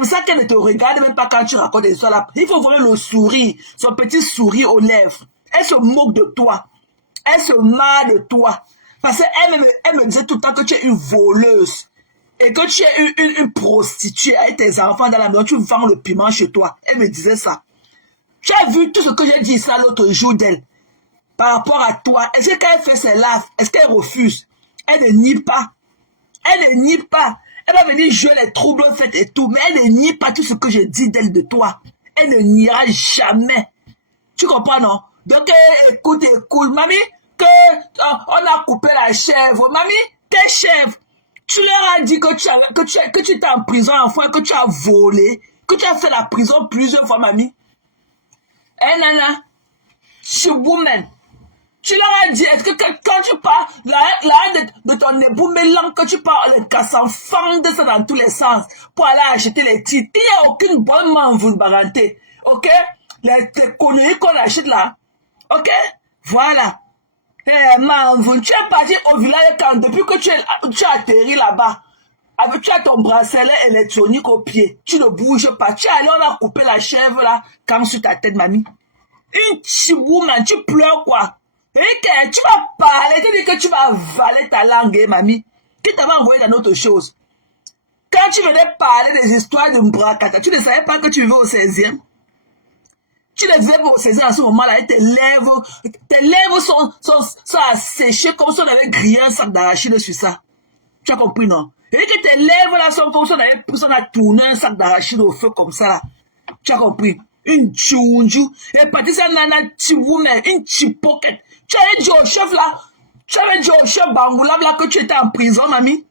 pour ça qu'elle ne te regarde même pas quand tu racontes des histoires là. Il faut voir le sourire, son petit sourire aux lèvres. Elle se moque de toi. Elle se marre de toi. Parce qu'elle me disait tout le temps que tu es une voleuse. Et que tu es une prostituée avec tes enfants dans la maison. Tu vends le piment chez toi. Elle me disait ça. Tu as vu tout ce que j'ai dit ça l'autre jour d'elle. Par rapport à toi. Est-ce que quand elle fait ses lives, est-ce qu'elle refuse? Elle ne nie pas. Elle ne nie pas. Elle va venir jouer les troubles faits et tout. Mais elle ne nie pas tout ce que je dis d'elle de toi. Elle ne niera jamais. Tu comprends, non? Donc, écoute. Mamie, on a coupé la chèvre. Mamie, tes chèvres. Tu leur as dit que tu étais en prison enfant, que tu as volé, que tu as fait la prison plusieurs fois, mamie. Nana, je suis woman. Tu leur as dit, est-ce que quand tu parles, la de ton époux mélange, que tu parles en cassant, fendre ça dans tous les sens pour aller acheter les titres. Il n'y a aucune bonne main, vous barantez. Ok? Les conneries qu'on achète là. Ok? Voilà. Tu es parti au village quand, depuis que tu as atterri là-bas. Tu as ton bracelet électronique au pied. Tu ne bouges pas. Tu es allé, on a coupé la chèvre là, quand sur ta tête, mamie. Une chiwoman, tu pleures quoi? Et que tu vas parler, tu dis que tu vas avaler ta langue, mamie. Qui t'avait envoyé dans autre chose? Quand tu venais parler des histoires de Mbrakata, tu ne savais pas que tu vivais au 16e? Tu ne vivais pas au 16e à ce moment-là, et tes lèvres sont asséchées comme si on avait grillé un sac d'arachide sur ça. Tu as compris, non? Et que tes lèvres là sont comme si on a tourné un sac d'arachide au feu comme ça là. Tu as compris? Une tchounjou. Et parti ça nana tiwoumé, une chipoquette. Tu avais dit au chef là, tu avais dit au chef Bangoulab là que tu étais en prison, mamie.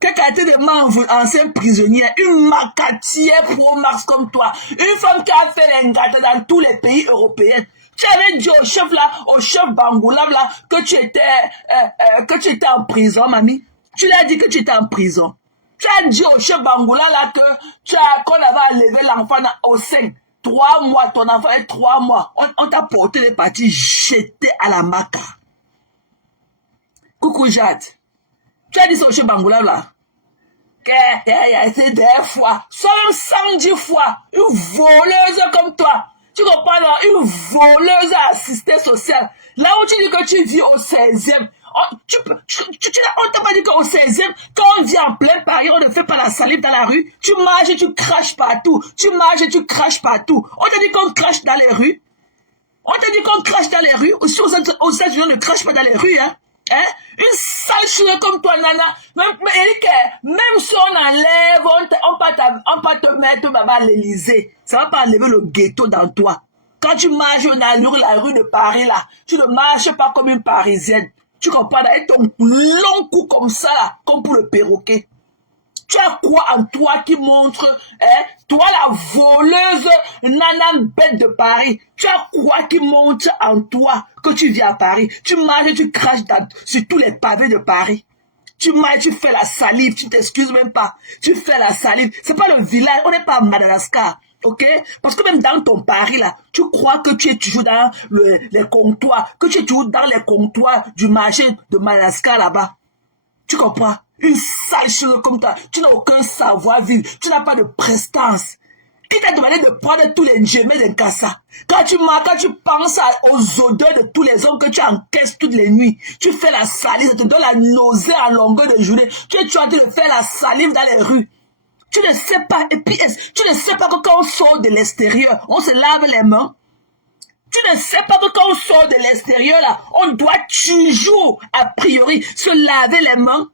Quelle qualité de membre ancien prisonnière, une macatière pro max comme toi, une femme qui a fait l'engata dans tous les pays européens. Tu avais dit au chef là, au chef Bangoulab là, que tu étais en prison, mamie. Tu lui as dit que tu étais en prison. Tu as dit au chef Bangoula là qu'on avait enlevé l'enfant au sein. 3 mois, ton enfant est 3 mois. On t'a porté les parties jetées à la maca. Coucou Jade. Tu as dit ça au chef Bangoula là. C'est des fois, soit même 110 fois, une voleuse comme toi. Tu comprends là, une voleuse assistée sociale. Là où tu dis que tu vis au 16e, on t'a pas dit qu'au 16e, quand on vit en plein Paris, on ne fait pas la salive dans la rue. Tu marches et tu craches partout. Tu marches et tu craches partout. On t'a dit qu'on crache dans les rues. On t'a dit qu'on crache dans les rues. Aussi aux États-Unis, on ne crache pas dans les rues, hein. Une sale chose comme toi, nana. Même si on enlève, on peut te mettre à l'Élysée. Ça va pas enlever le ghetto dans toi. Quand tu marches dans la rue de Paris, là, tu ne marches pas comme une Parisienne. Tu comprends, avec ton long cou comme ça, là, comme pour le perroquet. Tu as quoi en toi qui montre, toi la voleuse, nana bête de Paris, tu as quoi qui montre en toi que tu vis à Paris? Tu marches et tu craches sur tous les pavés de Paris. Tu marches, tu fais la salive, tu t'excuses même pas. Tu fais la salive. C'est pas le village, on n'est pas à Madagascar. Ok? Parce que même dans ton Paris, là, tu crois que tu es toujours dans les comptoirs, que tu es toujours dans les comptoirs du marché de Madagascar là-bas. Tu comprends? Une sale chose comme ça. Tu n'as aucun savoir-vivre. Tu n'as pas de prestance. Qui t'a demandé de prendre tous les njemés d'un cassa? Quand tu penses aux odeurs de tous les hommes que tu encaisses toutes les nuits, tu fais la salive, ça te donne la nausée en longueur de journée. Tu es en train de faire la salive dans les rues. Tu ne sais pas, et puis tu ne sais pas que quand on sort de l'extérieur, on se lave les mains. Tu ne sais pas que quand on sort de l'extérieur, là, on doit toujours, a priori, se laver les mains.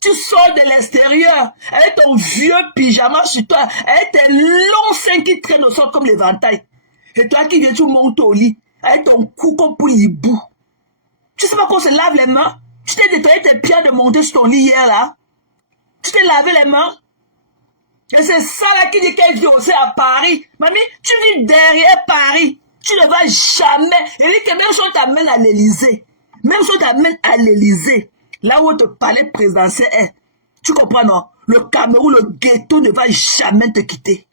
Tu sors de l'extérieur avec ton vieux pyjama sur toi, avec tes longs seins qui traînent au sol comme l'éventail. Et toi qui viens, tu montes au lit, avec ton cou comme pour l'hibou. Tu sais pas qu'on se lave les mains? Tu t'es nettoyé tes pieds de monter sur ton lit hier, là? Tu t'es lavé les mains? Et c'est ça là qui dit qu'elle vit aussi à Paris. Mamie, tu vis derrière Paris. Tu ne vas jamais. Et dit que même si on t'amène à l'Élysée, là où te palais présidentiel est, tu comprends, non? Le Cameroun, le ghetto ne va jamais te quitter.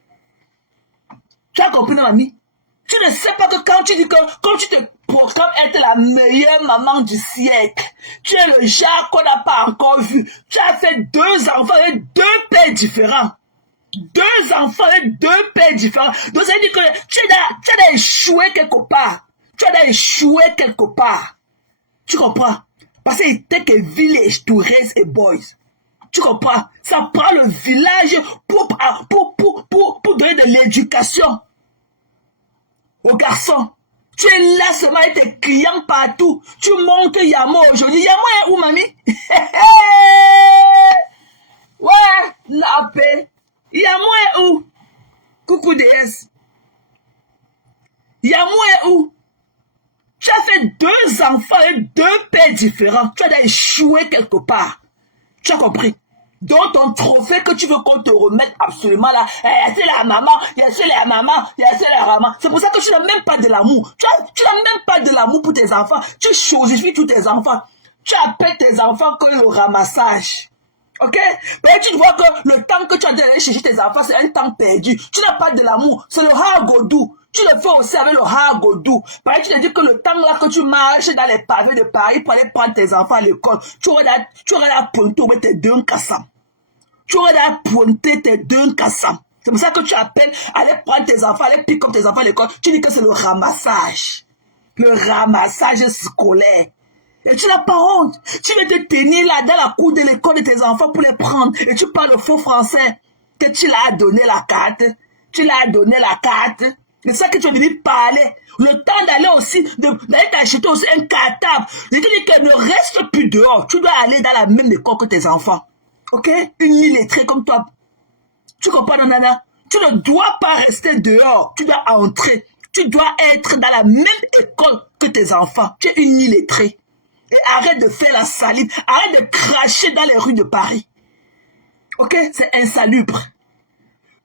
Tu as compris, non, mamie? Tu ne sais pas que quand tu dis que, quand tu te proclames être la meilleure maman du siècle, tu es le genre qu'on n'a pas encore vu. Tu as fait 2 enfants avec 2 pères différents. 2 enfants avec 2 pères différents. Donc ça veut dire que tu as échoué quelque part. Tu as échoué quelque part. Tu comprends? Parce qu'il take a village to raise a boys. Tu comprends? Ça prend le village pour donner de l'éducation aux garçons. Tu es là seulement avec tes clients partout. Tu montes Yamo aujourd'hui. Yamo est où, mamie? Ouais, la paix. Yamo est où? Coucou DS. Yamo est où? Tu as fait 2 enfants avec 2 pères différents. Tu as échoué quelque part. Tu as compris? Donc ton trophée que tu veux qu'on te remette absolument là, c'est la maman, c'est la maman, c'est la maman. C'est pour ça que tu n'as même pas de l'amour. Tu n'as même pas de l'amour pour tes enfants. Tu chosifies tous tes enfants. Tu appelles tes enfants que le ramassage. Ok? Mais tu vois que le temps que tu as d'aller chercher tes enfants, c'est un temps perdu. Tu n'as pas de l'amour. C'est le hagodou. Tu le fais aussi avec le hagodou. Pareil, tu te dis que le temps là que tu marches dans les pavés de Paris pour aller prendre tes enfants à l'école, tu aurais la pointer avec tes 2 cassams. Tu aurais la pointer tes 2 cassams. C'est pour ça que tu appelles, aller prendre tes enfants, aller piquer comme tes enfants à l'école. Tu dis que c'est le ramassage. Le ramassage scolaire. Et tu n'as pas honte. Tu veux te tenir là dans la cour de l'école de tes enfants pour les prendre. Et tu parles faux français. Que tu l'as donné la carte. Tu l'as donné la carte. C'est ça que tu es venu parler. Le temps d'aller aussi, d'aller t'acheter aussi un cartable. Je te dis que ne reste plus dehors. Tu dois aller dans la même école que tes enfants. Ok? Une illettrée comme toi. Tu comprends, Nana? Tu ne dois pas rester dehors. Tu dois entrer. Tu dois être dans la même école que tes enfants. Tu es une illettrée. Et arrête de faire la salive. Arrête de cracher dans les rues de Paris. Ok? C'est insalubre.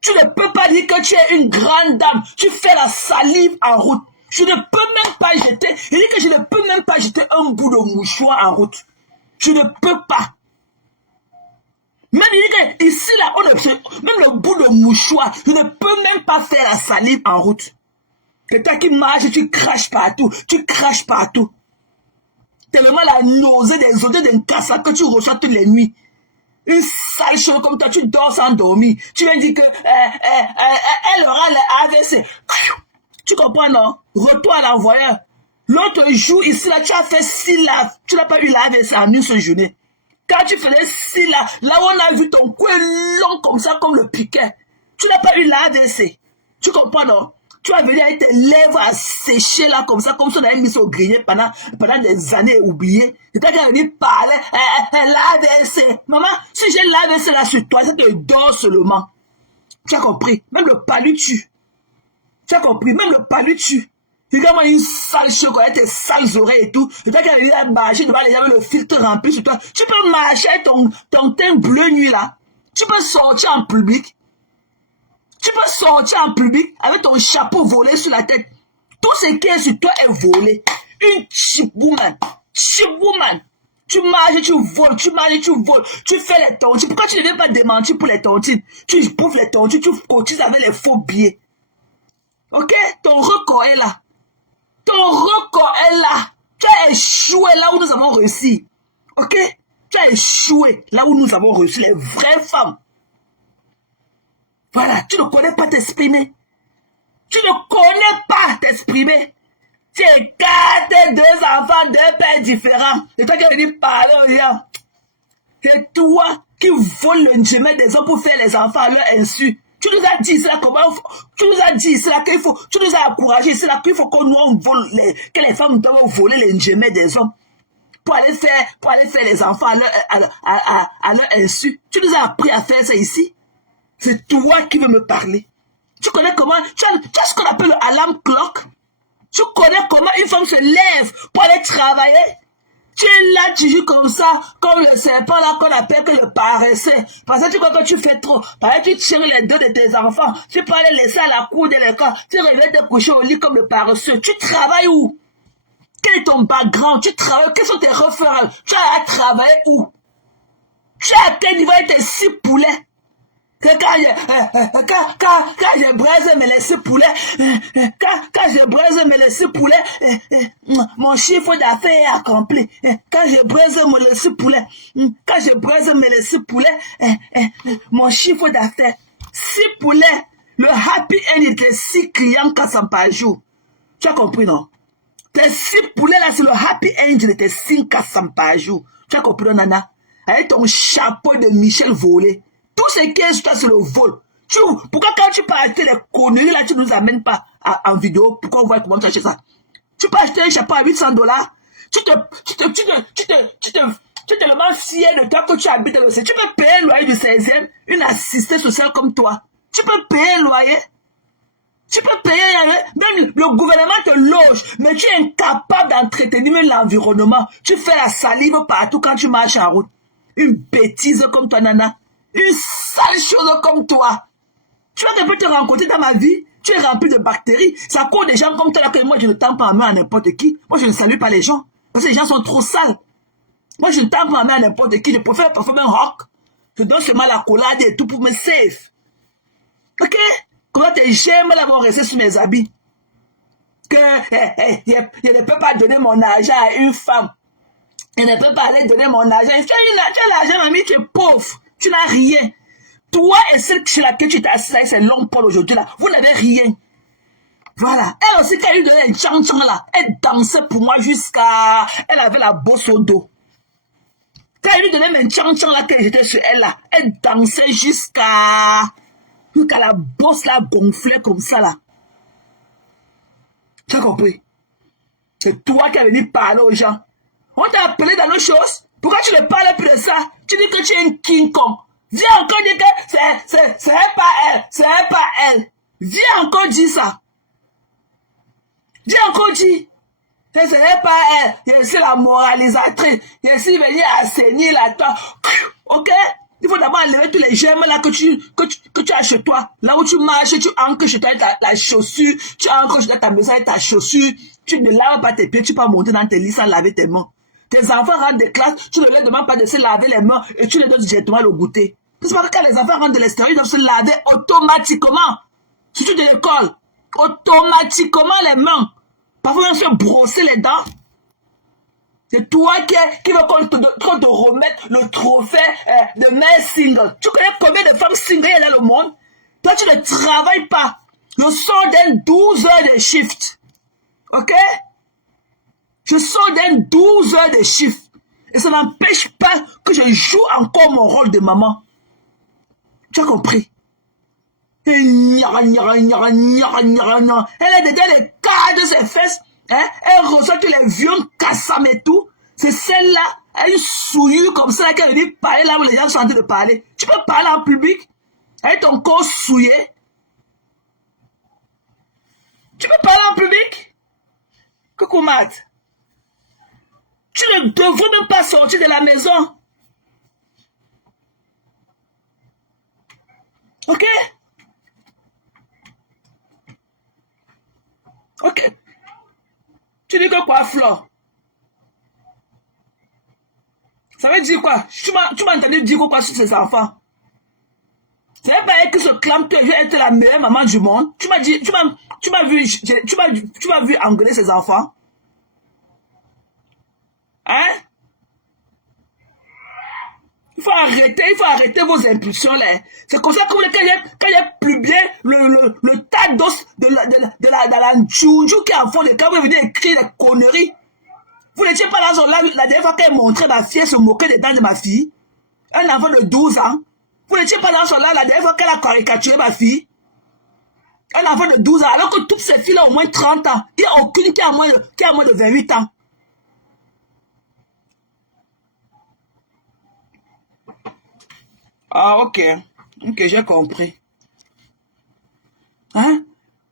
Tu ne peux pas dire que tu es une grande dame. Tu fais la salive en route. Je ne peux même pas jeter. Il dit que je ne peux même pas jeter un bout de mouchoir en route. Je ne peux pas. Même il dit que ici, là, même le bout de mouchoir, je ne peux même pas faire la salive en route. Que toi qui marches, tu craches partout. Tu craches partout. Tellement la nausée des odeurs d'un cassa que tu reçois toutes les nuits. Une sale chose comme toi, tu dors sans dormir. Tu viens dire que elle aura le AVC. Tu comprends, non? Retour à l'envoyeur. L'autre jour, ici, là, tu as fait 6 laves. Tu n'as pas eu l'AVC en une seule journée. Quand tu faisais 6 laves, là où on a vu ton cou long comme ça, comme le piquet, tu n'as pas eu l'AVC. Tu comprends, non? Tu vas venir avec tes lèvres à sécher là comme ça, comme si on avait mis ça au grenier pendant des années oubliées. Et toi qui as venu parler, l'AVC. Maman, si j'ai l'AVC là sur toi, ça te dort seulement. Tu as compris? Même le palu tue. Tu as compris? Même le palu tue. Regarde-moi une sale chose avec tes sales oreilles et tout. Et toi qui as venu là marcher devant les gens avec le filtre rempli sur toi. Tu peux marcher avec ton teint bleu nuit là. Tu peux sortir en public. Tu peux sortir en public avec ton chapeau volé sur la tête. Tout ce qui est sur toi est volé. Une cheap woman. Cheap woman. Tu marches, tu voles, tu marches, tu voles. Tu fais les tontines. Pourquoi tu ne viens pas démentir pour les tontines? Tu bouffes les tontines, tu cotises avec les faux billets. Ok? Ton record est là. Ton record est là. Tu as échoué là où nous avons réussi. Ok? Tu as échoué là où nous avons réussi, les vraies femmes. Voilà, tu ne connais pas t'exprimer. Tu ne connais pas t'exprimer. Tu es 4, 2 enfants, 2 pères différents. Et toi qui es venu parler aux gens. C'est toi qui vole le njemé des hommes pour faire les enfants à leur insu. Tu nous as dit cela comment, tu nous as dit cela qu'il faut, tu nous as encouragé cela qu'il faut qu'on nous vole que les femmes doivent voler les njemé des hommes. Pour aller faire les enfants à leur insu. Tu nous as appris à faire ça ici. C'est toi qui veux me parler. Tu connais comment, tu as ce qu'on appelle le alarm clock. Tu connais comment une femme se lève pour aller travailler. Tu es là, tu joues comme ça, comme le serpent là qu'on appelle que le paresseux. Parce que tu crois que tu fais trop. Parce que tu tires les dos de tes enfants. Tu peux aller laisser à la cour de l'école. Tu reviens te coucher au lit comme le paresseux. Tu travailles où? Quel est ton background? Tu travailles, quels sont tes références? Tu as à travailler où? Tu as à quel niveau tes 6 poulets? Quand je braise mes laissés poulets, quand je braise mes laissés poulets, mon chiffre d'affaires est accompli. Quand je braise mes laissés poulets, mon chiffre d'affaires. 6 poulets. Le happy end était 6 clients 400 par jour. Tu as compris, non? Tes 6 poulets là, c'est le happy end, il était 5 400 par jour. Tu as compris, Nana? Avec ton chapeau de Michel volé. Tout ce qui est sur toi, c'est le vol. Pourquoi quand tu peux acheter les conneries là, tu ne nous amènes pas en vidéo? Pourquoi on voit comment tu achètes ça? Tu peux acheter un chapeau à $800. Tu es tellement fier de toi que tu habites dans le 16e. Tu peux payer le loyer du 16e, une assistée sociale comme toi. Tu peux payer le loyer. Tu peux payer, même le gouvernement te loge, mais tu es incapable d'entretenir même l'environnement. Tu fais la salive partout quand tu marches en route. Une bêtise comme toi, Nana. Une sale chose comme toi. Tu vas te rencontrer dans ma vie. Tu es rempli de bactéries. C'est à cause des gens comme toi là que moi je ne tends pas en main à n'importe qui. Moi je ne salue pas les gens. Parce que les gens sont trop sales. Moi je ne tends pas en main à n'importe qui. Je préfère parfois un rock. Je donne seulement la collade et tout pour me save. Ok? Comment j'aime l'avoir resté sur mes habits. Que je ne peux pas donner mon argent à une femme. Je ne peux pas aller donner mon argent. Tu as l'argent, mamie, tu es pauvre. Tu n'as rien. Toi et celle sur laquelle tu t'es assis, c'est long Paul aujourd'hui là. Vous n'avez rien. Voilà. Elle aussi, quand elle lui donnait un tchan-tchan là, elle dansait pour moi jusqu'à... Elle avait la bosse au dos. Quand elle lui donnait un tchan-tchan là, quand j'étais sur elle là, elle dansait jusqu'à la bosse là gonflait comme ça là. Tu as compris? C'est toi qui es venu parler aux gens. On t'a appelé dans nos choses. Pourquoi tu ne parles plus de ça? Tu dis que tu es un King Kong. Viens encore dire que c'est pas elle. C'est pas elle. Viens encore dire ça. Viens encore dire. C'est pas elle. Je suis la moralisatrice. Je suis venue assainir la toi. Ok? Il faut d'abord enlever tous les gemmes là que tu as chez toi. Là où tu marches, tu ancres chez toi la chaussure. Tu ancres chez toi ta maison avec ta chaussure. Tu ne laves pas tes pieds. Tu peux monter dans tes lits sans laver tes mains. Tes enfants rentrent de classe. Tu ne leur demandes pas de se laver les mains et tu les donnes directement le goûter. C'est parce que quand les enfants rentrent de l'extérieur, ils doivent se laver automatiquement. Surtout de l'école. Automatiquement les mains. Parfois, on se brosser les dents. C'est toi qui veux qu'on te remette le trophée de mère single. Tu connais combien de femmes singles il y a dans le monde? Toi, tu ne travailles pas. Je sors d'un 12 heures de shift. Ok? Je sors d'un 12 heures de shift. Et ça n'empêche pas que je joue encore mon rôle de maman. Tu as compris? Elle est dedans les cas de ses fesses. Hein? Elle reçoit tous les vieux cassam et tout. C'est celle-là, elle souillure comme ça, qu'elle vient parler là où les gens sont en train de parler. Tu peux parler en public avec ton corps souillé. Tu peux parler en public? Coucou Matt. Tu ne devrais même pas sortir de la maison. Ok? Ok. Tu dis que quoi, Flore? Ça veut dire quoi? Tu m'as entendu dire quoi sur ces enfants? C'est pas elle qui se clame que je vais être la meilleure maman du monde. Tu m'as vu engueuler ces enfants? Hein? Il faut arrêter vos impulsions là. C'est comme ça que quand il y a publié le tas d'os de la Njoujou qui est en fond de quand vous venez écrire des conneries. Vous n'étiez pas là la dernière fois qu'elle montrait ma fille se moquer des dents de ma fille. Un enfant de 12 ans. Vous n'étiez pas là la dernière fois qu'elle a caricaturé ma fille. Un enfant de 12 ans. Alors que toutes ces filles ont au moins 30 ans. Il n'y a aucune qui a moins de 28 ans. Ah, ok. Ok, j'ai compris. Hein?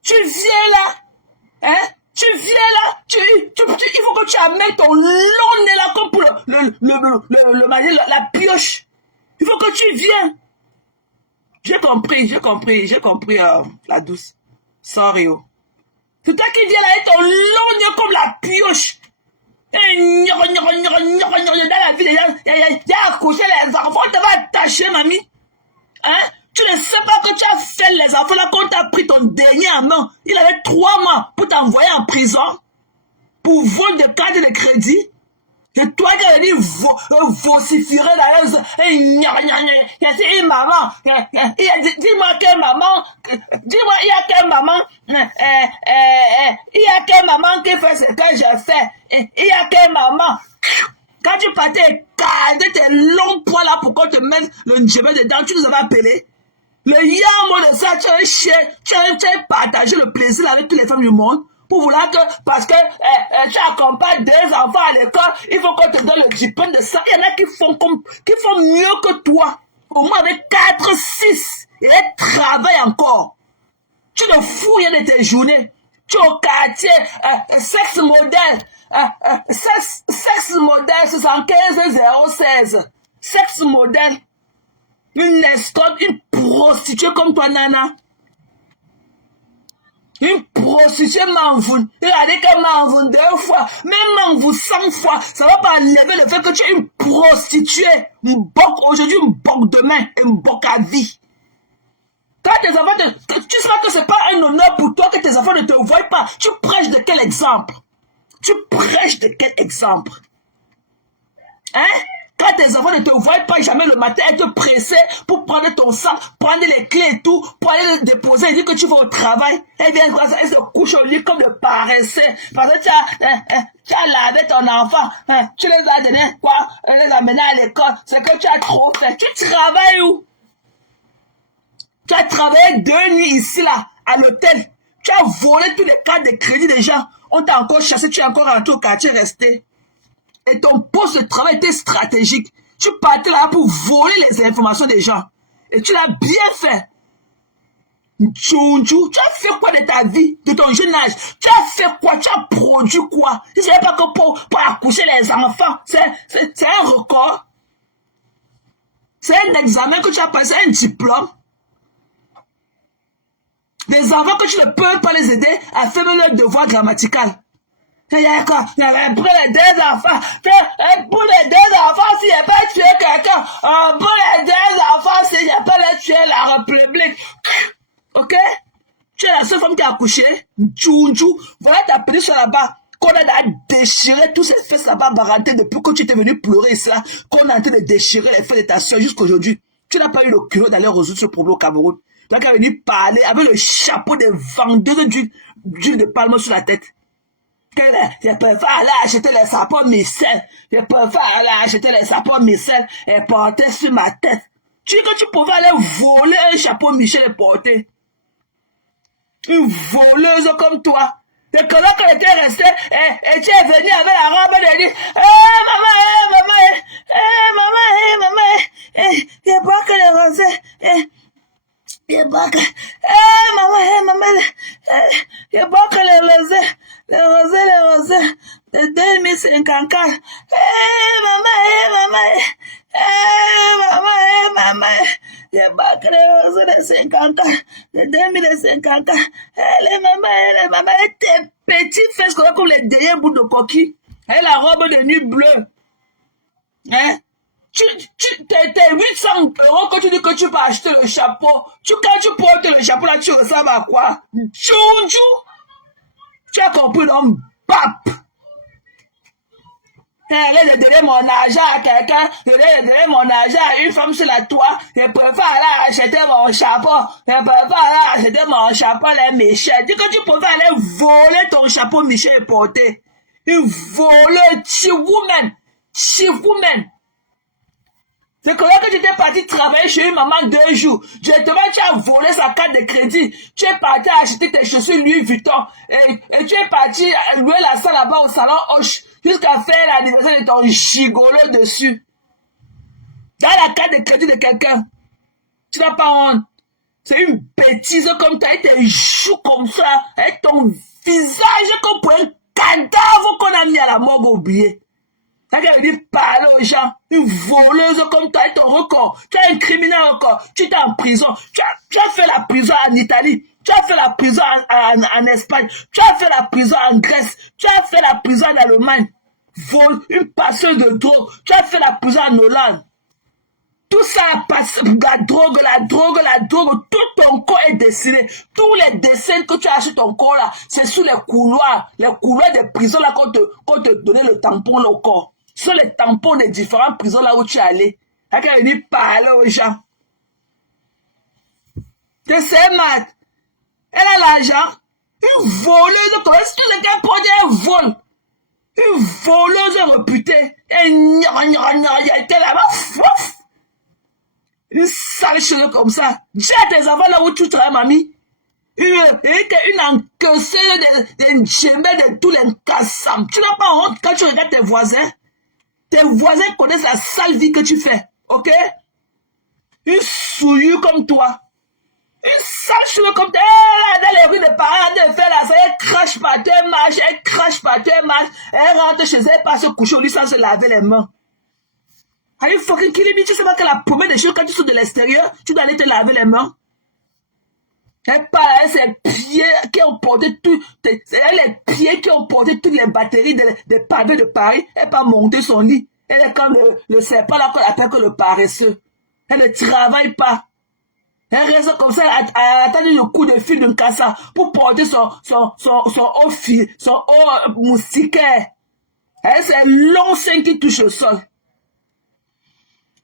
Tu viens là. Hein? Tu viens là. Il faut que tu amènes ton long nez là comme pour la pioche. Il faut que tu viennes. J'ai compris, la douce. Sorry, oh. C'est toi qui viens là avec ton long nez comme la pioche. Dans la vie, il y a accouché les enfants, tu vas attacher, mamie. Hein? Tu ne sais pas que tu as fait les enfants là quand tu as pris ton dernier en main. Il avait 3 mois pour t'envoyer en prison pour vol de carte de crédit. C'est toi qui as dit vociférer dans les... maman, dis-moi quelle maman, dis-moi, il y a quelle maman, il y a quelle maman qui fait ce que j'ai fait, il y a quelle maman. Quand tu partais garder tes longs poils là pour qu'on te mette le njebe dedans, tu nous avais appelé. Le yamo de ça, tu as partagé le plaisir avec toutes les femmes du monde. Pour vouloir que, parce que tu accompagnes des enfants à l'école, il faut qu'on te donne le diplôme de ça. Il y en a qui font mieux que toi. Au moins avec 4, 6. Et elles travaillent encore. Tu ne fous rien de tes journées. Tu es au quartier, sexe modèle. Sexe modèle 75 016. Sexe modèle. Une escorte, une prostituée comme toi, Nana. Une prostituée m'envoue. Regardez qu'elle m'envoue 2 fois. Même m'envoue 100 fois. Ça ne va pas enlever le fait que tu es une prostituée. Une boque aujourd'hui, une boque demain. Une boque à vie. Quand tes enfants tu sais que ce n'est pas un honneur pour toi que tes enfants ne te voient pas. Tu prêches de quel exemple? Tu prêches de quel exemple? Hein? Quand tes enfants ne te voient pas jamais le matin, être pressés pour prendre ton sang, prendre les clés et tout, pour aller le déposer et dire que tu vas au travail. Eh bien, elle se couche au lit comme de paresseux. Parce que tu as lavé ton enfant. Tu les as donné quoi? Les as amenés à l'école. C'est que tu as trop fait. Tu travailles où? Tu as travaillé 2 nuits ici, là, à l'hôtel. Tu as volé tous les cartes de crédit des gens. On t'a encore chassé, tu es encore rentré au quartier resté. Et ton poste de travail était stratégique. Tu partais là pour voler les informations des gens. Et tu l'as bien fait. Tchountchou, tu as fait quoi de ta vie, de ton jeune âge? Tu as fait quoi? Tu as produit quoi? Tu ne savais pas que pour accoucher les enfants, c'est un record. C'est un examen que tu as passé, un diplôme. Les enfants que tu ne peux pas les aider à faire leur devoir grammatical. Il y a quoi? Il y a pour les 2 enfants. Pour les 2 enfants, si je peux tuer quelqu'un. Pour les 2 enfants, si je peux les tuer la République. Ok? Tu es la seule femme qui a accouché. Tchountchou. Voilà ta petite soeur là-bas. Qu'on a déchiré tous ces fesses là-bas barantés depuis que tu étais venu pleurer ça. Qu'on a en train de déchirer les fesses de ta soeur jusqu'aujourd'hui. Tu n'as pas eu le culot d'aller résoudre ce problème au Cameroun. Tu as venu parler avec le chapeau des vendeuses d'huile de palme sur la tête. Je préfère aller acheter les sapons micelles. Je préfère aller acheter les sapons micelles et porter sur ma tête. Tu dis que tu pouvais aller voler un chapeau Michel et porter. Une voleuse comme toi. Et que là, quand elle était restée, et tu es venu avec la robe de dire, maman, je bois que les rosés, je bois que, maman, je bois que les rosés, de 2054. Maman, je bois que les rosés de 54, de 2054. Maman, tes petites fesses comme les derniers bouts de coquille. Et la robe de nuit bleue. Hein? T'es 800 € que tu dis que tu vas acheter le chapeau. Quand tu portes le chapeau là, tu ressembles à quoi? Tchountchou. Tu as compris, donc, bap. Arrête de donner mon argent à quelqu'un, de donner mon argent à une femme sur la toit. Je préfère aller acheter mon chapeau. Je préfère aller acheter mon chapeau, les Michel. Dis que tu préfères aller voler ton chapeau Michel et porter. Une voleuse, chiwoman. C'est que là que tu étais parti travailler chez une maman 2 jours, directement tu as volé sa carte de crédit, tu es parti acheter tes chaussures Louis Vuitton, et tu es parti louer la salle là-bas au salon Hoche, jusqu'à faire l'anniversaire de ton gigolo dessus. Dans la carte de crédit de quelqu'un. Tu n'as pas honte. C'est une bêtise comme tu as tes joues comme ça, et ton visage comme pour un cadavre qu'on a mis à la morgue oublié. Ça veut dire parler aux gens, une voleuse comme toi et ton record. Tu es un criminel encore, tu es en prison. Tu as fait la prison en Italie, tu as fait la prison en Espagne, tu as fait la prison en Grèce, tu as fait la prison en Allemagne. Une passeuse de drogue, tu as fait la prison en Hollande. Tout ça, la drogue, tout ton corps est dessiné. Tous les dessins que tu as sur ton corps là, c'est sous les couloirs des prisons là qu'on te donnait le tampon au corps. Ce sont les tampons des différentes prisons là où tu es allé. Elle a venir parler aux gens. Tu sais, Matt, elle a l'argent. Une voleuse, comme si tu n'étais pas un vol. Une voleuse réputée. Elle était là-bas. Une sale chose comme ça. Dis à tes enfants là où tu travailles, mamie. Une encaisseuse de djembé de tous les cassams. Tu n'as pas honte quand tu regardes tes voisins. Tes voisins connaissent la sale vie que tu fais. Ok? Une souillure comme toi. Une sale chose comme toi. Dans les rues de Paris, elle fait la elle crache partout, elle marche, elle crache partout, elle marche. Elle rentre chez elle, elle passe se coucher au lit sans se laver les mains. Are you fucking kidding me? Tu sais pas que la première des choses, quand tu sors de l'extérieur, tu dois aller te laver les mains. Elle parle, ses pieds qui ont porté tout, les pieds qui ont porté toutes les batteries des pavés de Paris. Elle pas monter son lit. Elle est comme le serpent là qu'on appelle que le paresseux. Elle ne travaille pas. Elle reste comme ça, à attendre le coup de fil d'un cassa pour porter son haut fil, son haut moustiquaire. Elle, c'est long sein qui touche le sol.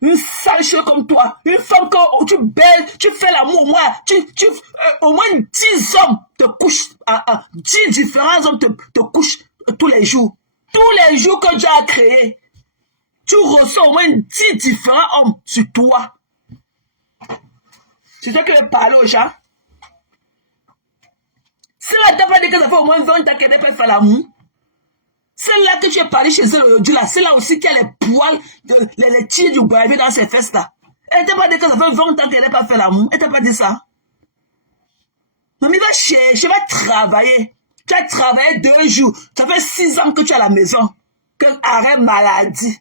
Une sale chose comme toi. Une femme que tu baises, tu fais l'amour au moins. Au moins 10 hommes te couchent. 10 différents hommes te couchent tous les jours. Tous les jours que Dieu a créé. Tu reçois au moins 10 différents hommes sur toi. C'est ça que je parle aux gens. Si la dame a dit que ça fait au moins 20 ans qu'elle n'a pas fait l'amour, c'est là que tu es parlé chez elle aujourd'hui là. C'est là aussi qu'il y a les poils, les tirs du bravé dans ses fesses là. Elle t'a pas dit que ça fait 20 ans qu'elle n'a pas fait l'amour. Elle t'a pas dit ça. Mamie va chercher, va travailler. Tu as travaillé 2 jours. Ça fait 6 ans que tu es à la maison. Que arrêt maladie.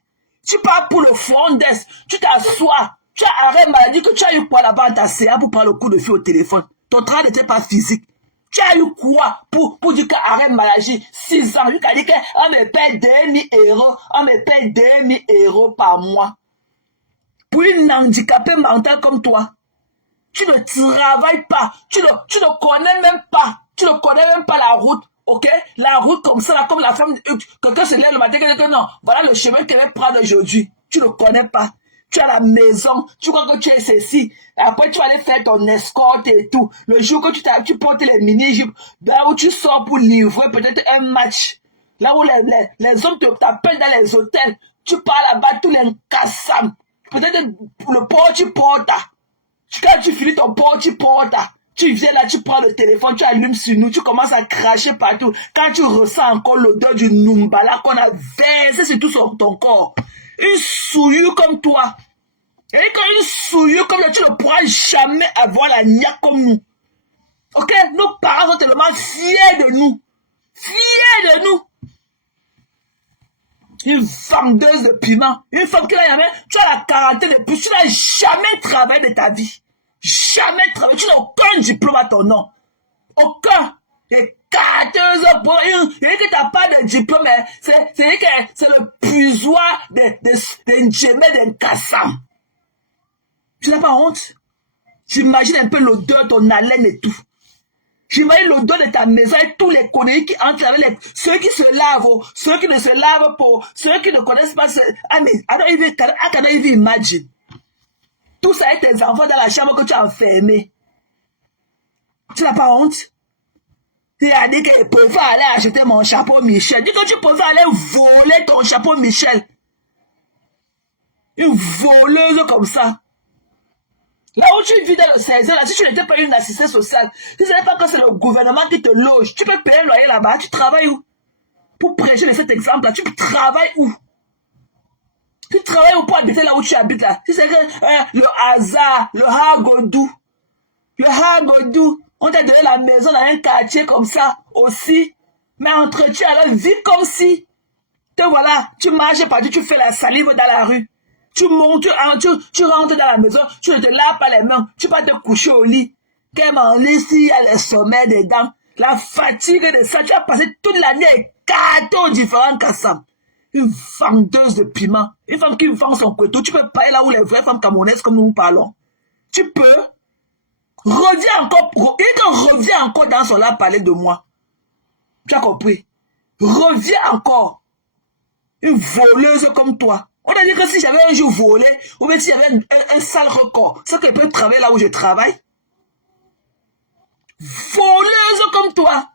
Tu pars pour le front desk. Tu t'assois. Tu as arrêt maladie que tu as eu quoi là-bas dans ta CA pour prendre le coup de fil au téléphone. Ton travail n'était pas physique. Tu as eu quoi pour dire qu'arrête maladie 6 ans. Tu as dit qu'on me paye 2000 €. On me paye 2000 € par mois. Pour une handicapée mentale comme toi. Tu ne travailles pas. Tu ne connais même pas. Tu ne connais même pas la route. Ok? La route comme ça, là, comme la femme, quelqu'un se lève le matin et dit non, voilà le chemin qu'elle va prendre aujourd'hui. Tu ne connais pas. Tu es à la maison, tu crois que tu es ceci. Après, tu vas aller faire ton escorte et tout. Le jour que tu portes les mini-jupes, ben où tu sors pour livrer peut-être un match. Là où les hommes t'appellent dans les hôtels. Tu pars là-bas, tous les cassams. Peut-être le porte-porte. Quand tu finis ton porte-porte, tu viens là, tu prends le téléphone, tu allumes sur nous, tu commences à cracher partout. Quand tu ressens encore l'odeur du Numbala qu'on a versé sur tout sur ton corps. Une souillure comme toi. Et quand une souillure comme toi, tu ne pourras jamais avoir la niaque comme nous. Ok? Nos parents sont tellement fiers de nous. Fiers de nous. Une vendeuse de piment. Une femme qui n'a jamais... Tu as la quarantaine de plus. Tu n'as jamais travaillé de ta vie. Jamais travaillé. Tu n'as aucun diplôme à ton nom. Aucun. Et 14 ans pour une que tu n'as pas de diplôme. C'est le puisoir d'un djemé d'un cassam. Tu n'as pas honte? J'imagine un peu l'odeur de ton haleine et tout. J'imagine l'odeur de ta maison et tous les conneries qui entrent avec ceux qui se lavent, ceux qui ne se lavent pas, ceux qui ne connaissent pas. I cannot even imagine. Tout ça est tes enfants dans la chambre que tu as enfermé. Tu n'as pas honte? Tu as dit que je pouvais aller acheter mon chapeau Michel. Dis que tu pouvais aller voler ton chapeau Michel. Une voleuse comme ça. Là où tu vis dans le 16 là, si tu n'étais pas une assistante sociale, si ce n'est pas que c'est le gouvernement qui te loge, tu peux payer le loyer là-bas, tu travailles où? Pour prêcher de cet exemple-là, tu travailles où? Tu travailles où pour habiter là où tu habites là? Si c'est le hasard, le hagodou. Le hagodou, on t'a donné la maison dans un quartier comme ça aussi. Mais entre-tu alors vis comme si. Te voilà, tu marches partout, tu fais la salive dans la rue. Tu montes, tu rentres dans la maison, tu ne te laves pas les mains, tu vas te coucher au lit. Qu'elle m'en laisse, il y a les sommets dedans. La fatigue de ça, tu as passé toute l'année avec 14 différents cassams. Une vendeuse de piment, une femme qui vend son couteau, tu peux pas aller là où les vraies femmes camerounaises comme nous parlons. Tu peux. Reviens encore dans son là parler de moi. Tu as compris? Reviens encore. Une voleuse comme toi. On a dit que si j'avais un jour volé, ou bien si j'avais un sale record, c'est que je peux travailler là où je travaille. Voleuse comme toi.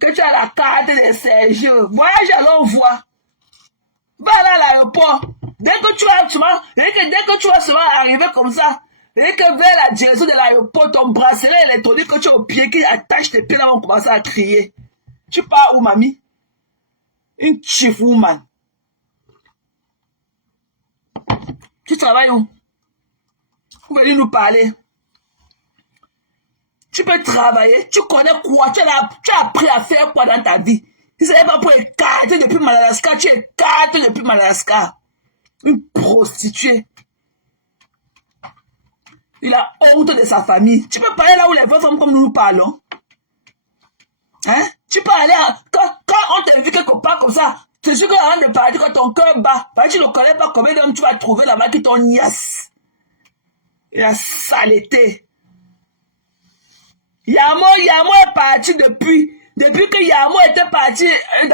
Que tu as la carte de Sergio. Voyage à l'envoi. Va là à l'aéroport. Dès que tu vas seulement arriver comme ça, dès que vers la direction de l'aéroport, ton bracelet électronique que tu as au pied qui attache tes pieds là, vont commencer à crier. Tu pars où, mamie? Une chief woman. Tu travailles où? Vous venez nous parler. Tu peux travailler. Tu connais quoi? Tu as appris à faire quoi dans ta vie? Si ce n'est pas pour écarter depuis Madagascar, tu écartes depuis Madagascar. Une prostituée. Il a honte de sa famille. Tu peux parler là où les vraies femmes comme nous parlons. Hein? Tu peux aller quand on t'invite quelque part comme ça, c'est sûr qu'avant de parler, quand ton cœur bat, parce que tu ne connais pas combien d'hommes tu vas trouver là-bas qui t'ont niasse. Il a saleté. Yamo est parti depuis que Yamo était parti elle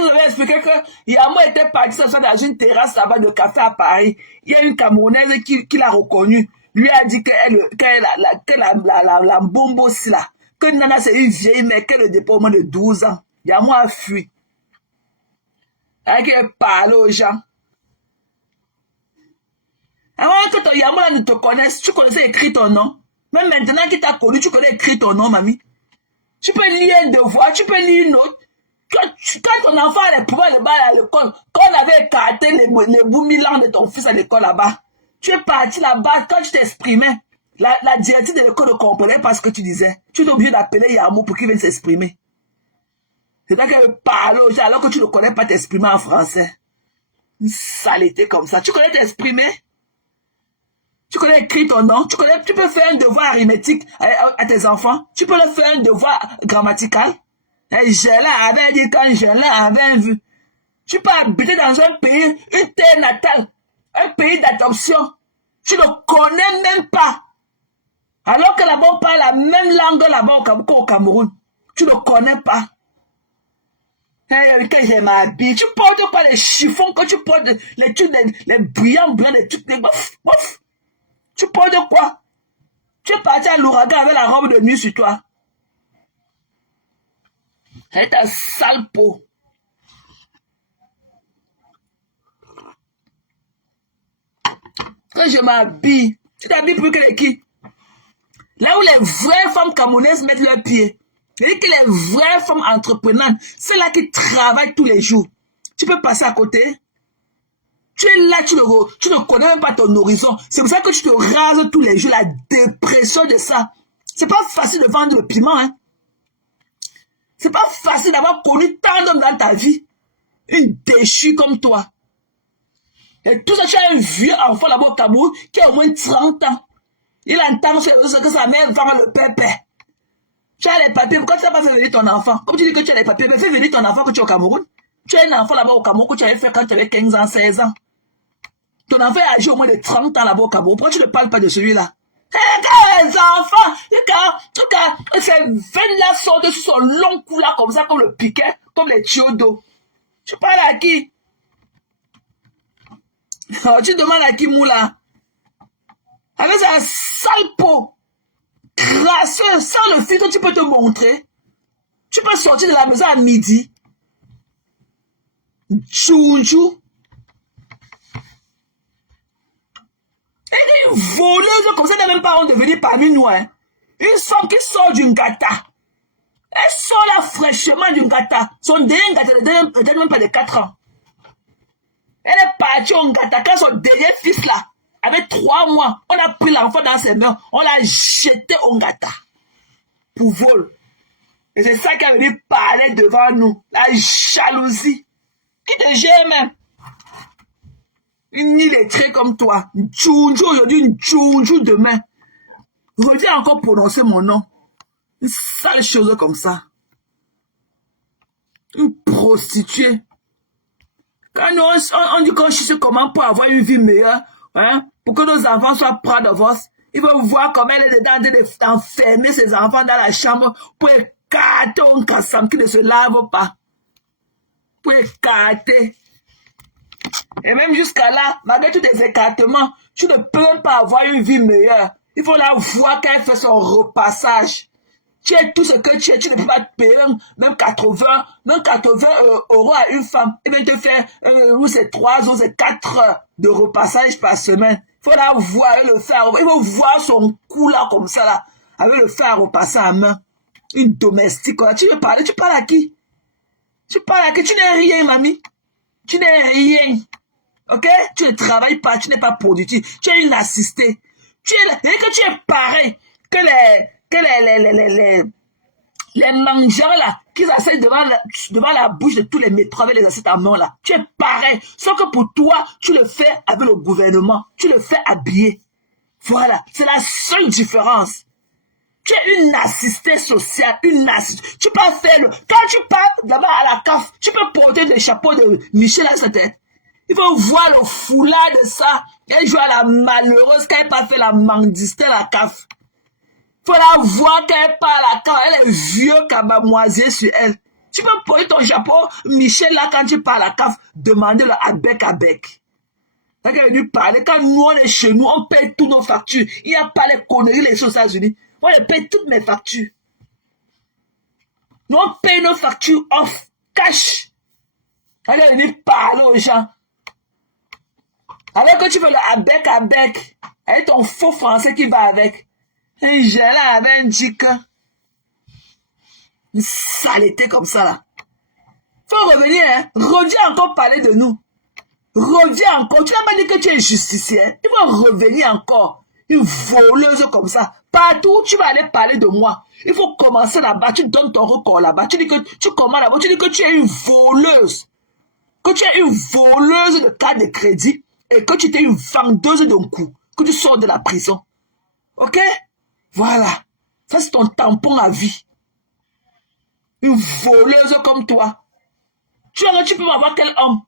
nous avait expliqué que Yamo était parti dans une terrasse là-bas de café à Paris. Il y a une Camerounaise qui l'a reconnue. Lui a dit que la bombe aussi là, que Nana c'est une vieille mais qu'elle le dépôt au moins de 12 ans. Yamo a fui. Elle parle aux gens. Avant que ton Yamo là ne te connaisse, tu connaissais écrit ton nom. Même maintenant qu'il t'a connu, tu connais écrit ton nom, mamie. Tu peux lire un devoir, tu peux lire une autre. Quand ton enfant allait pouvoir aller à l'école, quand on avait écarté les bouts 1000 ans de ton fils à l'école là-bas, tu es parti là-bas, quand tu t'exprimais, la directrice de l'école ne comprenait pas ce que tu disais. Tu es obligé d'appeler Yamo pour qu'il vienne s'exprimer. C'est là qu'elle parle aux gens alors que tu ne connais pas t'exprimer en français. Une saleté comme ça. Tu connais t'exprimer? Tu connais écrire ton nom, tu peux faire un devoir arithmétique à tes enfants, tu peux leur faire un devoir grammatical. Gela avait dit quand Gela avait vu. Tu peux habiter dans un pays, une terre natale, un pays d'adoption. Tu ne connais même pas. Alors que là-bas on parle la même langue là-bas au Cameroun. Tu ne connais pas. Quand j'ai ma bille, tu portes pas les chiffons que tu portes, les trucs, les brillants, les trucs, les bof. Tu portes de quoi? Tu es parti à l'ouragan avec la robe de nuit sur toi. C'est ta sale peau. Quand je m'habille, tu t'habilles plus que qui? Là où les vraies femmes camerounaises mettent leurs pieds. C'est-à-dire que les vraies femmes entreprenantes, c'est là qui travaillent tous les jours. Tu peux passer à côté. Tu es là, tu ne connais même pas ton horizon. C'est pour ça que tu te rases tous les jours, la dépression de ça. C'est pas facile de vendre le piment, hein. C'est pas facile d'avoir connu tant d'hommes dans ta vie. Une déchue comme toi. Et tout ça, tu as un vieux enfant là-bas au Cameroun qui a au moins 30 ans. Il entend que sa mère vend le pépé. Tu as les papiers, pourquoi tu n'as pas fait venir ton enfant? Comme tu dis que tu as les papiers, mais fais venir ton enfant que tu es au Cameroun. Tu as un enfant là-bas au Cameroun que tu avais fait quand tu avais 15 ans, 16 ans. Ton enfant a âgé au moins de 30 ans là-bas au Cameroun. Pourquoi tu ne parles pas de celui-là? Quand les enfants, quand ces veines-là sortent sur son long cou là, comme ça, comme le piquet, comme les tuyaux d'eau. Tu parles à qui? Tu demandes à qui, Moula? Avec sa sale peau, crasseuse, sans le filtre, tu peux te montrer. Tu peux sortir de la maison à midi. Tchou. Et une voleuse comme ça n'a même pas honte de venir parmi nous. Hein. Une femme qui sort d'une gata. Elle sort là fraîchement d'une gata. Son dernier gata ne donne même pas de 4 ans. Elle est partie au gata quand son dernier fils là avait 3 mois. On a pris l'enfant dans ses mains. On l'a jeté au gata. Pour vol. Et c'est ça qui a venu parler devant nous. La jalousie. Qui te gère même? Une illettrée comme toi. Une tchounjou aujourd'hui, une tchounjou demain. Reviens encore prononcer mon nom. Une sale chose comme ça. Une prostituée. Quand on dit qu'on cherche comment pour avoir une vie meilleure, hein, pour que nos enfants soient proud of us, ils vont voir comment elle est dedans d'enfermer ses enfants dans la chambre pour écarter un cassam qui ne se lave pas. Pour écarter. Et même jusqu'à là, malgré tous les écartements, tu ne peux même pas avoir une vie meilleure. Il faut la voir quand elle fait son repassage. Tu es tout ce que tu es, tu ne peux pas te payer même 80 euros à une femme. Et bien te faire, c'est 3 ou c'est 4 heures de repassage par semaine. Il faut la voir avec le fer. Il faut voir son cou là, comme ça là, avec le fer à repasser à main. Une domestique. Là. Tu veux parler, tu parles à qui? Tu parles à qui? Tu n'es rien, mamie. Tu n'es rien. Ok? Tu ne travailles pas, tu n'es pas productif. Tu es une assistée. Tu es, et que tu es pareil que les mangeurs là, qui s'asseyent devant la bouche de tous les métros avec les assiettes à main là. Tu es pareil. Sauf que pour toi, tu le fais avec le gouvernement. Tu le fais habillé. Voilà. C'est la seule différence. Tu es une assistée sociale, une assistée. Tu peux faire quand tu pars d'abord à la CAF, tu peux porter le chapeau de Michel à sa tête. Il faut voir le foulard de ça. Elle joue à la malheureuse quand elle n'a pas fait la mendicité à la CAF. Il faut la voir quand elle parle à la CAF. Elle est vieux cabamoisier sur elle. Tu peux porter ton chapeau Michel là quand tu parles à la CAF, demander-le à bec à bec. Quand elle est venue parler, quand nous on est chez nous, on paye toutes nos factures. Il n'y a pas les conneries les choses aux États-Unis. Moi, je paye toutes mes factures. Nous, on paye nos factures off, cash. Elle est venue parler aux gens. Avec que tu veux le bec à bec, avec ton faux français qui va avec. Et j'ai là avec un dick. Une saleté comme ça là. Faut revenir, hein. Reviens encore parler de nous. Reviens encore. Tu n'as pas dit que tu es justicier. Tu vas revenir encore. Une voleuse comme ça. Partout, tu vas aller parler de moi. Il faut commencer là-bas. Tu donnes ton record là-bas. Tu dis que tu commences là-bas. Tu dis que tu es une voleuse. Que tu es une voleuse de carte de crédit. Et que tu es une vendeuse d'un coup. Que tu sors de la prison. Ok? Voilà. Ça, c'est ton tampon à vie. Une voleuse comme toi. Tu peux avoir quel homme?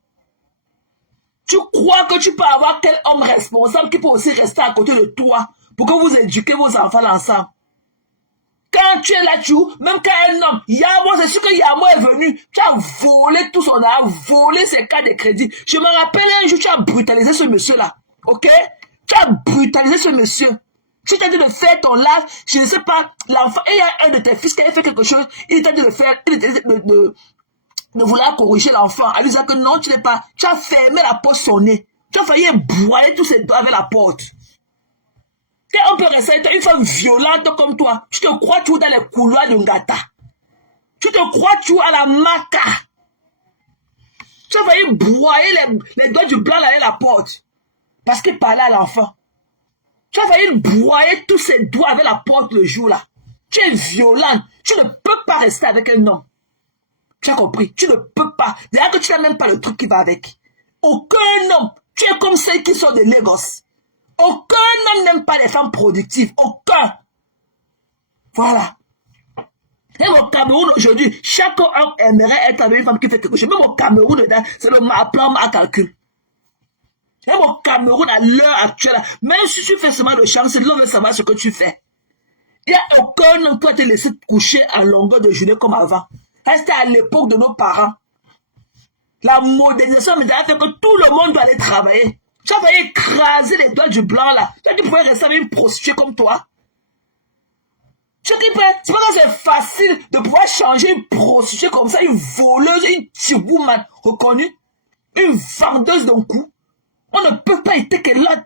Tu crois que tu peux avoir quel homme responsable qui peut aussi rester à côté de toi pour que vous éduquez vos enfants ensemble? Quand tu es là, même quand un homme, Yamo, c'est sûr que Yamo est venu, tu as volé tout son argent, volé ses cartes de crédit. Je me rappelle un jour, tu as brutalisé ce monsieur-là. Ok? Tu as brutalisé ce monsieur. Tu t'as dit de faire ton live, je ne sais pas, l'enfant, et il y a un de tes fils qui avait fait quelque chose, il t'a dit de faire, de vouloir corriger l'enfant, à lui dire que non, tu n'es pas, tu as fermé la porte sur son nez. Tu as failli broyer tous ses doigts avec la porte. On peut rester une femme violente comme toi. Tu te crois toujours dans les couloirs de Ngata. Tu te crois toujours à la maca. Tu as failli broyer les doigts du blanc avec la porte. Parce qu'il parlait à l'enfant. Tu as failli broyer tous ses doigts avec la porte le jour là. Tu es violente. Tu ne peux pas rester avec un homme. Tu as compris? Tu ne peux pas. D'ailleurs que tu n'as même pas le truc qui va avec. Aucun homme. Tu es comme ceux qui sont de Lagos. Aucun homme n'aime pas les femmes productives. Aucun. Voilà. Et au Cameroun aujourd'hui, chaque homme aimerait être avec une femme qui fait quelque chose. Même au Cameroun, c'est le plan à calcul. Même au Cameroun, à l'heure actuelle, même si tu fais seulement de chance, l'homme veut savoir ce que tu fais. Il n'y a aucun homme qui va te laisser coucher à longueur de journée comme avant. C'était à l'époque de nos parents. La modernisation a fait que tout le monde doit aller travailler. Tu as failli écraser les doigts du blanc là. Tu as dit que tu pouvais rester avec une prostituée comme toi. C'est pas que c'est facile de pouvoir changer une prostituée comme ça, une voleuse, une tibouman reconnue, une vendeuse d'un coup. On ne peut pas être que là.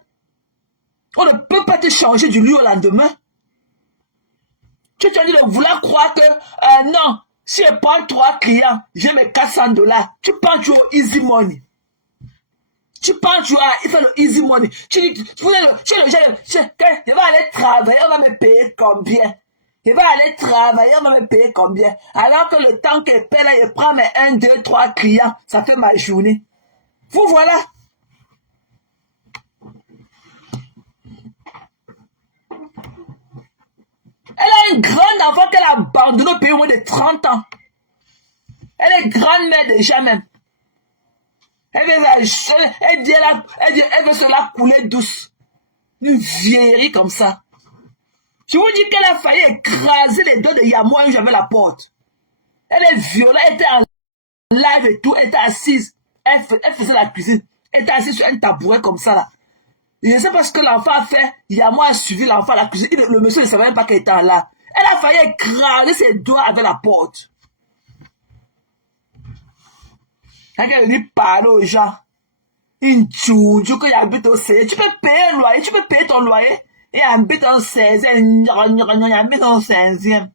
On ne peut pas te changer du lieu au lendemain. Tu as dit de vouloir croire que non, si je prends 3 clients, j'ai mes $400. Tu penses toujours au easy money. Tu penses toujours il fait le easy money. Tu dis, je vais aller travailler, on va me payer combien? Je vais aller travailler, on va me payer combien? Alors que le temps qu'elle paie là, je prends mes 1, 2, 3 clients, ça fait ma journée. Vous voilà. Elle a une grande enfant qu'elle a abandonnée au pays au moins de 30 ans. Elle est grand-mère déjà même. Elle veut se la couler douce. Une vieillerie comme ça. Je vous dis qu'elle a failli écraser les doigts de Yamo où j'avais la porte. Elle est violente, elle était en live et tout, elle était assise. Elle faisait la cuisine. était assis sur un tabouret comme ça là. Je ne sais pas ce que l'enfant a fait. Yamo a suivi l'enfant à la cuisine. Le monsieur ne savait même pas qu'elle était là. Elle a failli écraser ses doigts avec la porte. Quand elle dit parler aux gens, une tchouchou qui habite au 16e, tu peux payer le loyer, tu peux payer ton loyer. Et habite en 16e, habite en 16e.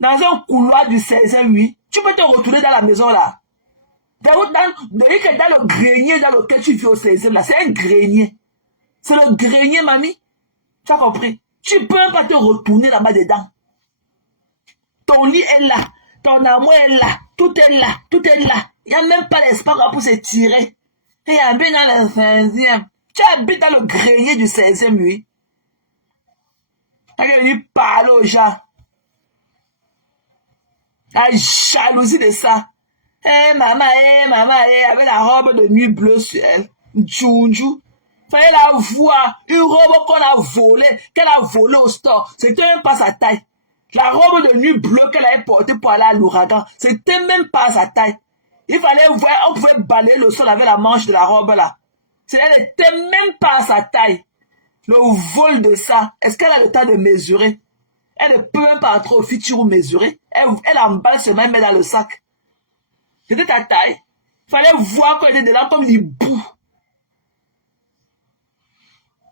Dans un couloir du 16e, oui. Tu peux te retourner dans la maison là. Dans le grenier dans lequel tu vis au 16e là, c'est un grenier. C'est le grenier, mamie. Tu as compris? Tu peux même pas te retourner là-bas dedans. Ton lit est là. Ton amour est là. Tout est là. Tout est là. Il n'y a même pas d'espace pour se tirer. Et habite dans le 16e. Tu habites dans le grenier du 16e, oui. Elle lui parle aux gens. La jalousie de ça. Maman, avec la robe de nuit bleue sur elle. Djoudjou. Fallait la voir. Une robe qu'on a volée, qu'elle a volée au store. C'était même pas sa taille. La robe de nuit bleue qu'elle avait portée pour aller à l'ouragan, c'était même pas sa taille. Il fallait voir, on pouvait balayer le sol avec la manche de la robe là. Elle n'était même pas à sa taille. Le vol de ça, est-ce qu'elle a le temps de mesurer? Elle ne peut même pas entrer au futur ou mesurer. Elle emballe se met dans le sac. C'était ta taille. Il fallait voir qu'elle était dedans comme l'hibou.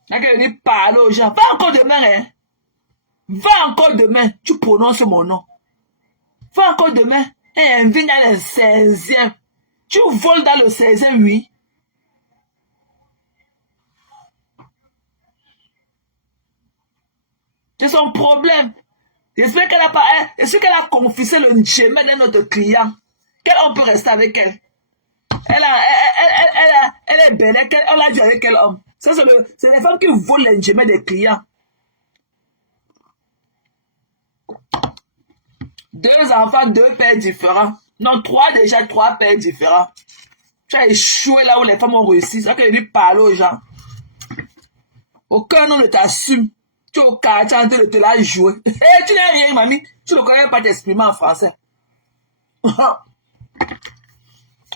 Là, qu'elle dit parler aux gens. Va encore demain, hein. Va encore demain. Tu prononces mon nom. Va encore demain. Elle vient dans le 16e. Tu voles dans le 16e, oui. C'est son problème. J'espère qu'elle a pas. Est-ce qu'elle a confisqué le njémé de notre client? On peut rester avec elle. Elle est belle. On l'a vu avec quel homme? Ça, c'est les femmes qui volent les njémé des clients. 2 enfants, 2 pères différents. Non, 3 déjà, 3 pères différents. Tu as échoué là où les femmes ont réussi. C'est ça que je dis parler aux gens. Aucun nom ne t'assume. Tu es au quartier en train de te la jouer. Tu n'es rien, mamie. Tu ne connais pas t'exprimer en français.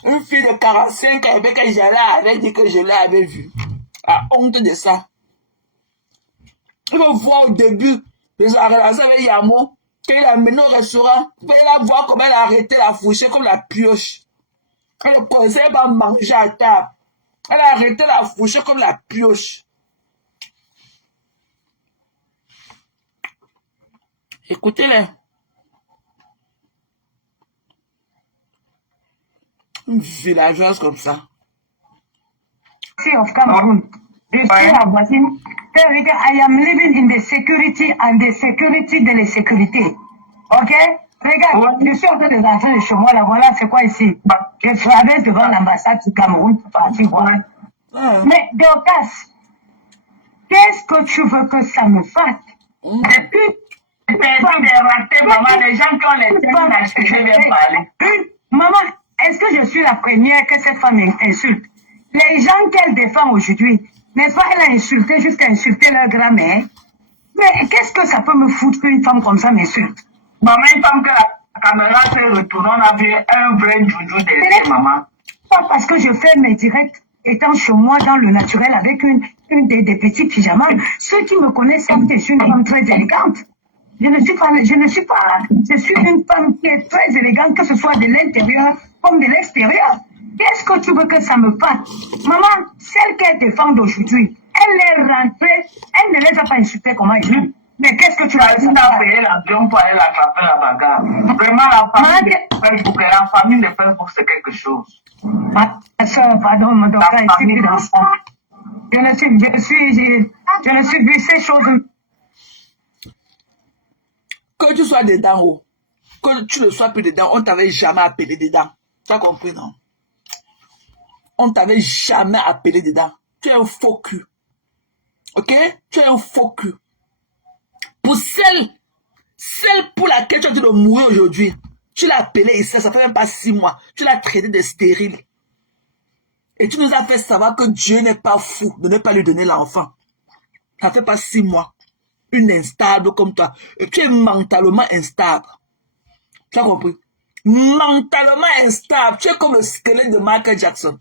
Une fille de 45 ans avec que j'allais avec dit que je l'avais vue. La honte de ça. Il faut voir au début de sa relation avec Yamo, qu'il a mené au restaurant. Il faut la voir comment elle a arrêté la fourchette comme la pioche. Elle ne conseille pas manger à table. Elle a arrêté la fourchette comme la pioche. Écoutez-les. Une villageoise comme ça. Of Cameroon. Je suis la voisine. I am living in the security and the security de la sécurité. Ok? Regarde, je suis en train de rentrer de chez moi là. Voilà, c'est quoi ici? Je traverse devant l'ambassade du Cameroun pour partir voir. Mais Dorcas, qu'est-ce que tu veux que ça me fasse? Depuis maman, les gens qui ont les têtes là, je vais parler. Maman, est-ce que je suis la première que cette femme insulte? Les gens qu'elle défend aujourd'hui, n'est-ce pas, elle a insulté jusqu'à insulter leur grand-mère. Mais qu'est-ce que ça peut me foutre qu'une femme comme ça m'insulte? Maman, il semble que la caméra s'est retournée, on a vu un vrai joujou derrière maman. Pas parce que je fais mes directs étant chez moi dans le naturel avec une des petits pyjamas. Ceux qui me connaissent savent que je suis une femme très élégante. Je suis une femme qui est très élégante, que ce soit de l'intérieur comme de l'extérieur. Qu'est-ce que tu veux que ça me fasse? Maman, celle qu'elle défend aujourd'hui, elle est rentrée, elle ne les a pas insultées comme elle. Mais qu'est-ce que tu as dit? Elle a payé l'avion pour aller l'attraper la bagarre. Vraiment, la famille de Facebook, c'est quelque chose. Ma soeur, pardon, mon docteur, je ne suis vu ces choses. Que tu sois dedans, oh. Que tu ne sois plus dedans, on t'avait jamais appelé dedans. Tu as compris, non? On t'avait jamais appelé dedans. Tu es un faux cul. Ok? Tu es un faux cul. Pour celle pour laquelle tu es en train de mourir aujourd'hui, tu l'as appelé ici, ça fait même pas 6 mois. Tu l'as traité de stérile. Et tu nous as fait savoir que Dieu n'est pas fou de ne pas lui donner l'enfant. Ça fait pas 6 mois. Une instable comme toi. Et tu es mentalement instable. Tu as compris? Mentalement instable. Tu es comme le squelette de Michael Jackson.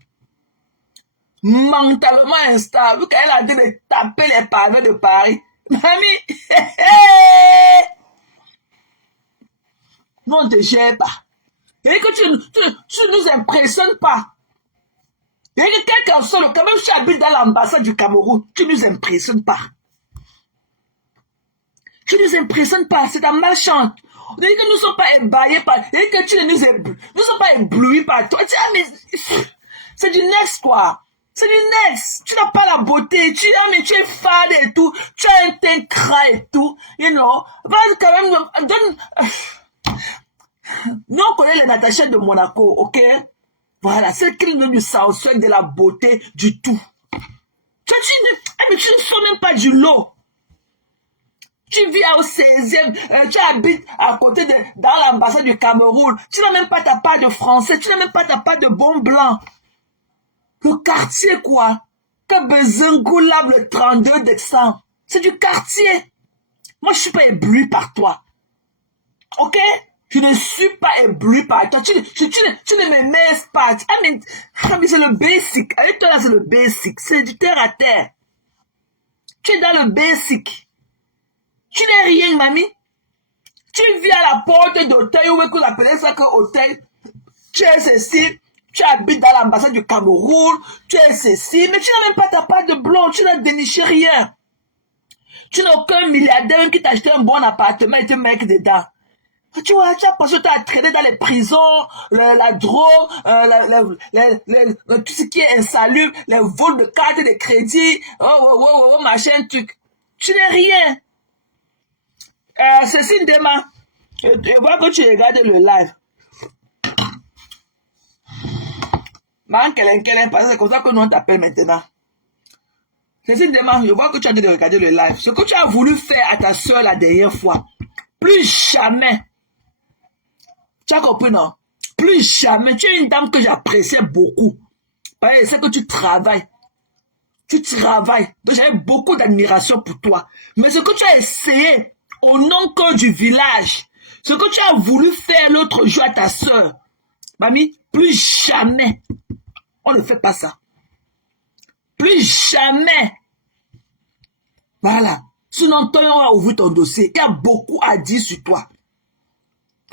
mentalement instable, qu'elle a dit de taper les pavés de Paris. Mamie, nous on ne te gère pas. Et que tu nous impressionnes pas. Et que quelqu'un seul, quand même tu habites dans l'ambassade du Cameroun, tu nous impressionnes pas. Tu nous impressionnes pas, c'est ta malchance. On dit que nous ne sommes pas ébahis par... Et que tu ne nous sommes pas éblouis par toi. Tu dis, ah, mais c'est du next, quoi. C'est du next. Tu n'as pas la beauté. Mais tu es fade et tout. Tu as un teint gras et tout. You know. Vas-y quand même, donne... Nous, on connaît les Natacha de Monaco, ok? Voilà, c'est qu'ils nous sortent de la beauté du tout. Mais tu ne sors même pas du lot. Tu vis au 16e, tu habites à côté dans l'ambassade du Cameroun. Tu n'as même pas ta part de français, tu n'as même pas ta part de bon blanc. Le quartier, quoi. Kabezengulab, le 32 décembre. C'est du quartier. Moi, je ne suis pas ébloui par toi. Ok? Je ne suis pas ébloui par toi. Tu ne me mets pas. Mais c'est le basic. Avec toi, là, c'est le basic. C'est du terre à terre. Tu es dans le basic. Tu n'es rien, mamie. Tu vis à la porte d'hôtel, ou que vous appelez ça que hôtel. Tu es ceci. Tu habites dans l'ambassade du Cameroun. Tu es ceci. Mais tu n'as même pas ta part de blanc. Tu n'as déniché rien. Tu n'as aucun milliardaire qui t'a acheté un bon appartement et te met dedans. Tu vois, tu as pensé que tu as traîné dans les prisons, la drogue, tout ce qui est insalubre, les vols de cartes de crédit, machin, tu n'es rien. Cécile Dema, je vois que tu regardes le live. Parce que c'est comme ça que nous on t'appelle maintenant. Cécile Dema, je vois que tu as dit de regarder le live. Ce que tu as voulu faire à ta soeur la dernière fois, plus jamais. Tu as compris, non? Plus jamais. Tu es une dame que j'appréciais beaucoup. Parce que c'est que tu travailles. Tu travailles. Donc j'avais beaucoup d'admiration pour toi. Mais ce que tu as essayé, au nom que du village, ce que tu as voulu faire l'autre jour à ta soeur, mamie, plus jamais. On ne fait pas ça. Plus jamais. Voilà. Sinon, toi, on va ouvrir ton dossier. Il y a beaucoup à dire sur toi.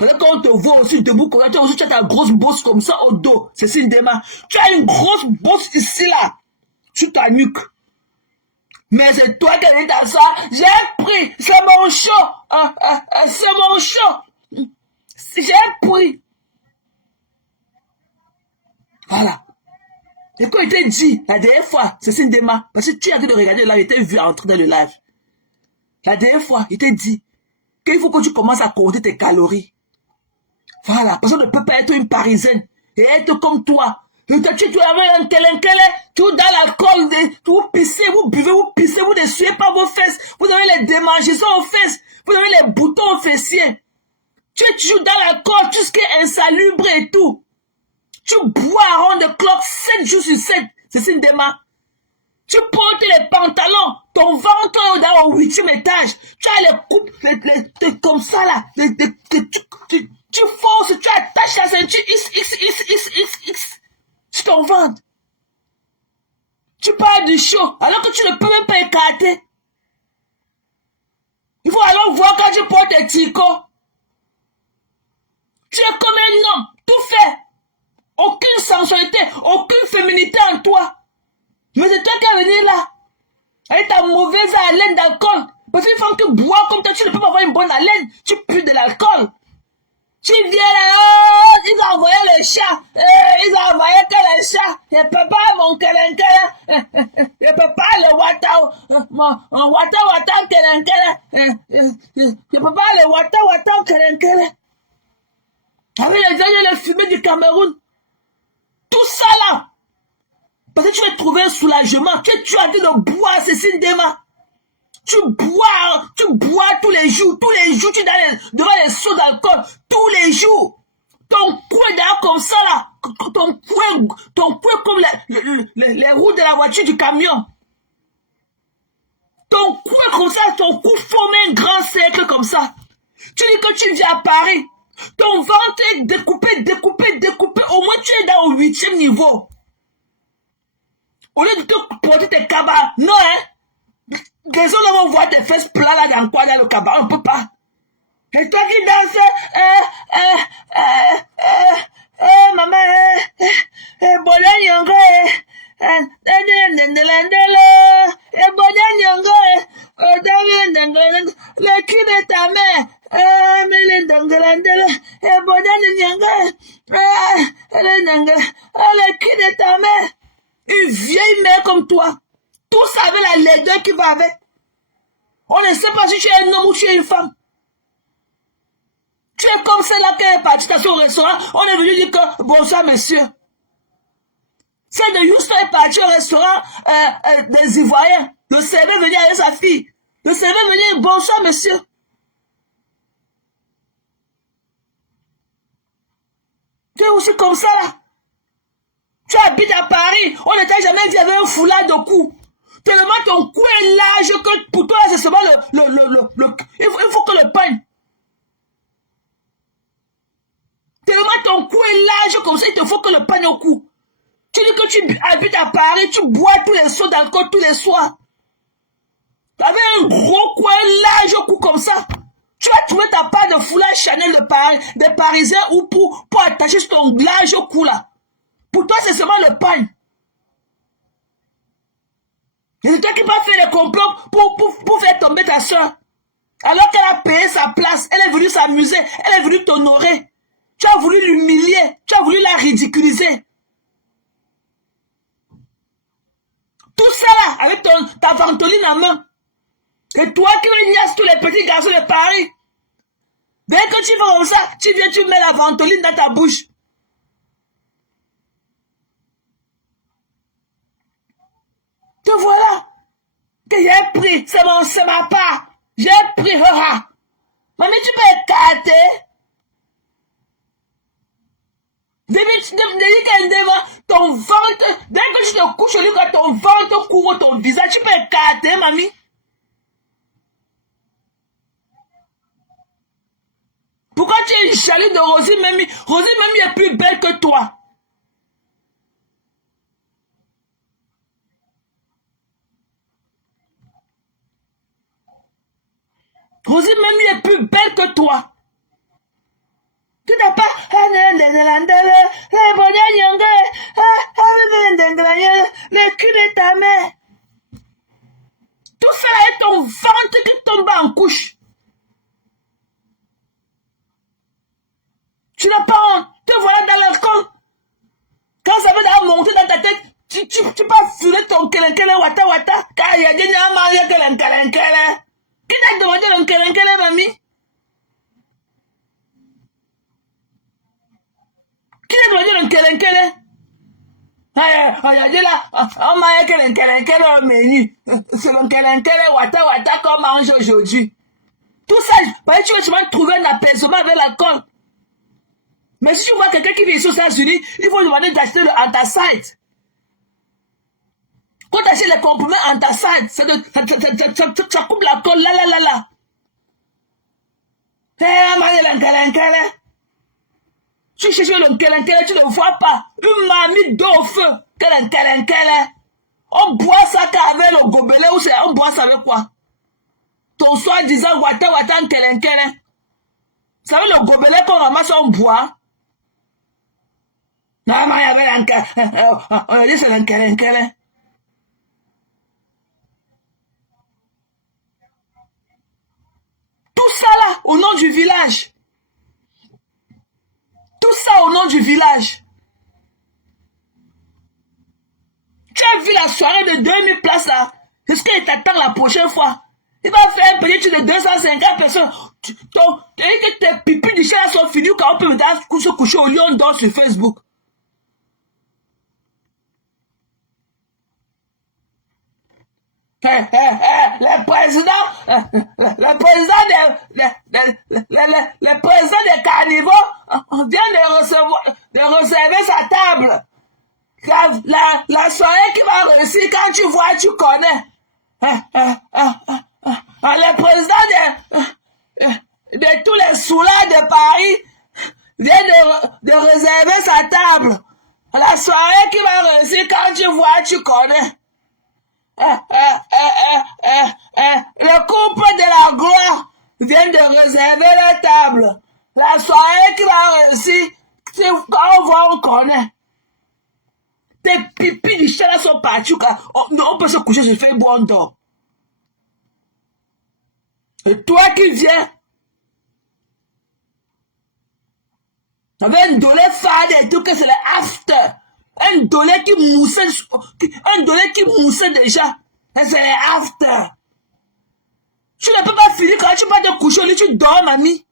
Quand on te voit aussi debout, tu as ta grosse bosse comme ça au dos. C'est Sindema. Tu as une grosse bosse ici, là. Sur ta nuque. Mais c'est toi qui as dit dans ça. J'ai pris. C'est mon show. C'est mon show. J'ai pris. Voilà. Et quand il t'a dit, la dernière fois, c'est Sindema. Parce que tu as dit de regarder là, il t'a vu entrer dans le live. La dernière fois, il t'a dit qu'il faut que tu commences à compter tes calories. Voilà, parce qu'on ne peut pas être une Parisienne et être comme toi. Tu avais un kélenkele, tu dans l'alcool, vous pissez, vous buvez, vous pissez, vous ne suivez pas vos fesses, vous avez les démangeaisons aux fesses, vous avez les boutons aux fessiers. Tu es toujours dans l'alcool, tout ce qui est insalubre et tout. Tu bois à rond de cloque 7 jours sur 7, c'est Sindema. Tu portes les pantalons, ton ventre est dans au 8e étage, tu as les coupes, comme ça là, tu forces, tu attaches la ceinture X sur ton ventre. Tu parles du chaud, alors que tu ne peux même pas écarter. Il faut alors voir quand tu portes tes ticots. Tu es comme un homme, tout fait. Aucune sensualité, aucune féminité en toi. Mais c'est toi qui es venu là, avec ta mauvaise haleine d'alcool. Parce qu'une femme qui boit comme toi, tu ne peux pas avoir une bonne haleine. Tu pues de l'alcool. Tu viens là, ils ont envoyé le chat. Ils ont envoyé que le chat. Je ne peux pas mon kélenkele. Je ne peux pas le wata. Mon wata kélenkele. Je ne peux pas le wata kélenkele. Avec les gens, les fumées du Cameroun. Tout ça là. Parce que tu vas trouver un soulagement. Tu as dit de boire, c'est Sindema. Tu bois tous les jours. Tous les jours, tu es devant les seaux d'alcool. Tous les jours. Ton cou est d'ailleurs comme ça là. Ton cou est comme les roues de la voiture du camion. Ton cou est comme ça. Ton cou forme un grand cercle comme ça. Tu dis que tu viens à Paris. Ton ventre est découpé. Au moins, tu es dans au 8e niveau. Au lieu de te porter tes cabas, non, hein. Désolé, on voit tes fesses plats là dans quoi, dans le cabas, on ne peut pas. Et toi qui danses, maman, bonne yongo, le cul de ta mère, le cul de ta mère, une vieille mère comme toi, tous avec la laideur qui va avec. On ne sait pas si tu es un homme ou tu es une femme. Tu es comme celle-là qui est partie au restaurant, on est venu dire que bonsoir monsieur. Celle de Houston est partie au restaurant des Ivoiriens. Le serveur venait avec sa fille. Le serveur venait dire bonsoir monsieur. Tu es aussi comme ça là. Tu habites à Paris, on ne t'a jamais vu avec un foulard de cou. Tellement ton cou est large que pour toi c'est seulement il faut que le pain. Tellement ton cou est large comme ça, il te faut que le pain au cou. Tu dis que tu habites à Paris, tu bois tous les soirs d'alcool tous les soirs. Tu avais un gros cou, un large cou comme ça. Tu vas trouver ta part de foulard Chanel de Paris, des Parisiens ou pour attacher sur ton large cou là. Pour toi, c'est seulement le pain. Et c'est toi qui vas faire le complot pour faire tomber ta soeur. Alors qu'elle a payé sa place, elle est venue s'amuser, elle est venue t'honorer. Tu as voulu l'humilier, tu as voulu la ridiculiser. Tout ça là, avec ta ventoline en main. Et toi qui veux niasse tous les petits garçons de Paris. Dès que tu vas comme ça, tu viens, tu mets la ventoline dans ta bouche. Te voilà. Que j'ai pris, c'est ma part. J'ai pris, haha. Mamie, tu peux écarter. Ton ventre, dès que tu te couches au lit, quand ton ventre couvre ton visage, tu peux écarter, mamie. Pourquoi tu es jaloux de Rosie Mamie? Rosie Mamie est plus belle que toi. Rosie Mamie est plus belle que toi. Tu n'as pas le cul de ta mère. Tout ça est ton ventre qui tombe en couche. Tu n'as pas honte. Te voilà dans l'alcool. Quand ça va monter dans ta tête, tu peux filer ton kelenkele wata wata. Car il y a des gens mariés kelenkele. Qui t'a demandé le kelenkele, mamie? Qui t'a demandé le kelenkele? Regardez là, on m'a dit kelenkele au menu. C'est le kelenkele wata qu'on mange aujourd'hui. Tout ça, tu vas trouver un apaisement avec l'alcool. Mais si tu vois quelqu'un qui vit aux États-Unis, il faut demander d'acheter le antacide. Quand tu achètes les comprimés antacide, ça coupe l'alcool, là. Tu cherches le kelenkele, tu ne le vois pas. Une mamie d'eau au feu. Kelenkele. On boit ça avec le gobelet ou on boit ça avec quoi? Ton soi-disant wata kelenkele. Ça veut le gobelet qu'on ramasse, on boit. Non, mais il y avait on a dit c'est kelenkele. Tout ça là, au nom du village. Tout ça au nom du village. Tu as vu la soirée de 2000 places là? C'est ce qu'il t'attend la prochaine fois. Il va faire un petit truc de 250 personnes. Tu dis que tes pipis du chien sont finis quand on peut se coucher au lion d'or sur Facebook. Le président des carnivores vient de réserver sa table. La soirée qui va réussir, quand tu vois, tu connais. Le président de tous les soulats de Paris vient de réserver sa table. La soirée qui va réussir, quand tu vois, tu connais. Le couple de la gloire vient de réserver la table. La soirée qui va réussir, quand on voit, on connaît. Tes pipis du chat là sont partis. On peut se coucher sur Facebook, on dort. Et toi qui viens, avec un dolé fade et tout, que c'est le after. Un dolé qui moussait déjà. Et c'est le after. Tu ne peux pas finir quand tu vas te coucher au lit, tu dors, mamie.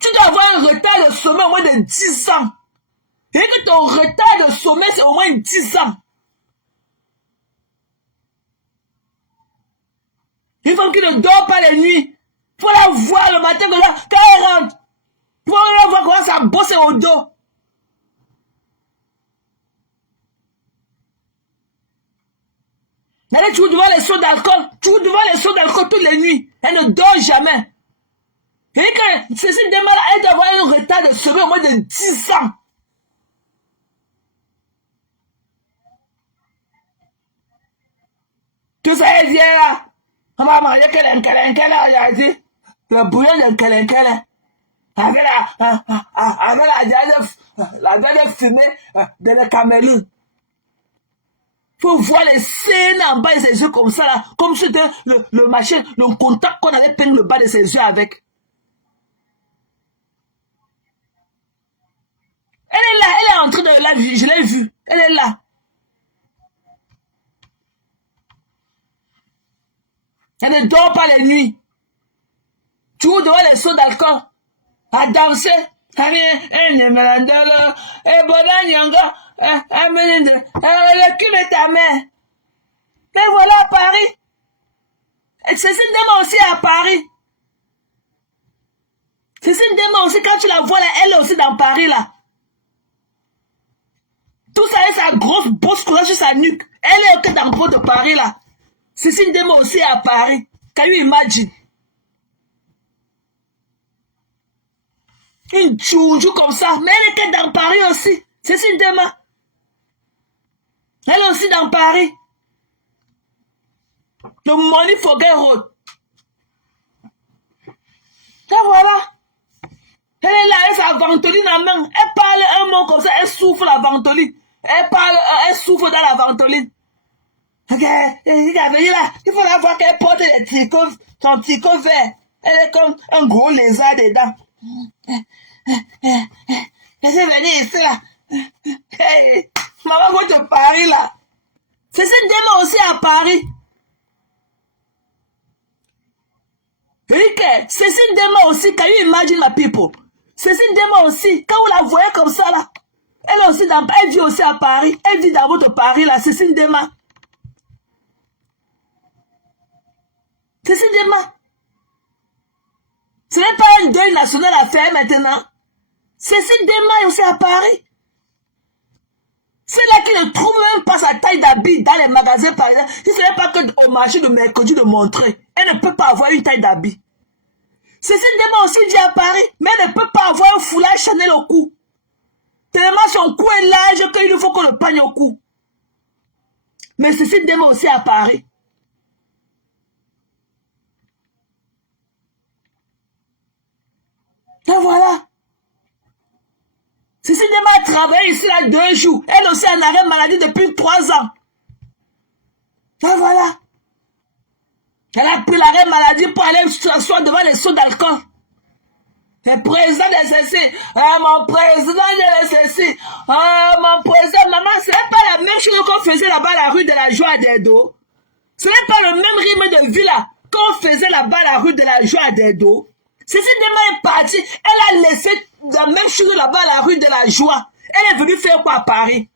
Tu dois avoir un retard de sommeil au moins de 10 ans. Et que ton retard de sommeil, c'est au moins 10 ans. Une femme qui ne dort pas les nuits, il faut la voir le matin quand elle rentre. Il faut la voir comment ça bosse au dos. Elle est toujours devant les seaux d'alcool. Toujours devant les seaux d'alcool toutes les nuits. Elle ne dort jamais. Et que Cécile Demba, elle doit avoir un retard de sommeil au moins de 10 ans. Tout ça, elle vient là. On va manger qu'elle a dit. Le bouillon de qu'elle avec la dernière fumée de la Cameroun. Faut voir les scènes en bas de ses yeux comme ça là, comme si c'était le machin, le contact qu'on avait peint le bas de ses yeux avec. Elle est là, elle est en train de là, je l'ai vue, elle est là. Elle ne dort pas les nuits. Toujours devant les seaux d'alcool, à danser. Le cul de ta mère. Mais voilà à Paris. Et Cécile Demba aussi à Paris. Cécile Demba aussi, quand tu la vois là, elle est aussi dans Paris là. Tout ça est sa grosse bosse couleur sur sa nuque. Elle est aussi dans le port de Paris là. Cécile Demba aussi à Paris. Can you imagine? Une tchoujou comme ça. Mais elle était dans Paris aussi. Cécile Demba. Elle est aussi dans Paris. Le money forget road. Et voilà. Elle est là, elle a sa ventoline en main. Elle parle un mot comme ça, elle souffle la ventoline. Elle souffle dans la ventoline. Regarde, là, il faut la voir qu'elle porte son tricot vert. Elle est comme un gros lézard dedans. Elle s'est venue ici là. Hey, maman va de Paris là. C'est cette démon aussi à Paris. Rick, c'est cette démon aussi. Can you imagine my people? C'est cette démon aussi. Quand vous la voyez comme ça là, elle est aussi elle vit aussi à Paris. Elle vit dans votre Paris là. C'est une démon. C'est une démon. Ce n'est pas un deuil national à faire maintenant. C'est une démon aussi à Paris. C'est là qui ne trouve même pas sa taille d'habit dans les magasins par exemple. Si ce n'est pas que au marché de mercredi de montrer, elle ne peut pas avoir une taille d'habit. Cécile Demba aussi dit à Paris, mais elle ne peut pas avoir un foulard Chanel au cou. Tellement son cou est large qu'il faut qu'on le pagne au cou. Mais Cécile Demba aussi à Paris. Et voilà. Cécile Demba a travaillé ici là 2 jours. Elle aussi en arrêt maladie depuis 3 ans. Et voilà. Elle a pris l'arrêt maladie pour aller s'asseoir devant les seaux d'alcool. Le président de ceci. Ah, mon président de ceci. Ah, mon président. Maman, ce n'est pas la même chose qu'on faisait là-bas à la rue de la Joie des Dos. Ce n'est pas le même rythme de vie là qu'on faisait là-bas à la rue de la Joie des Dos. Cécile Demba est partie. Elle a laissé la même chose là-bas à la rue de la Joie. Elle est venue faire quoi à Paris?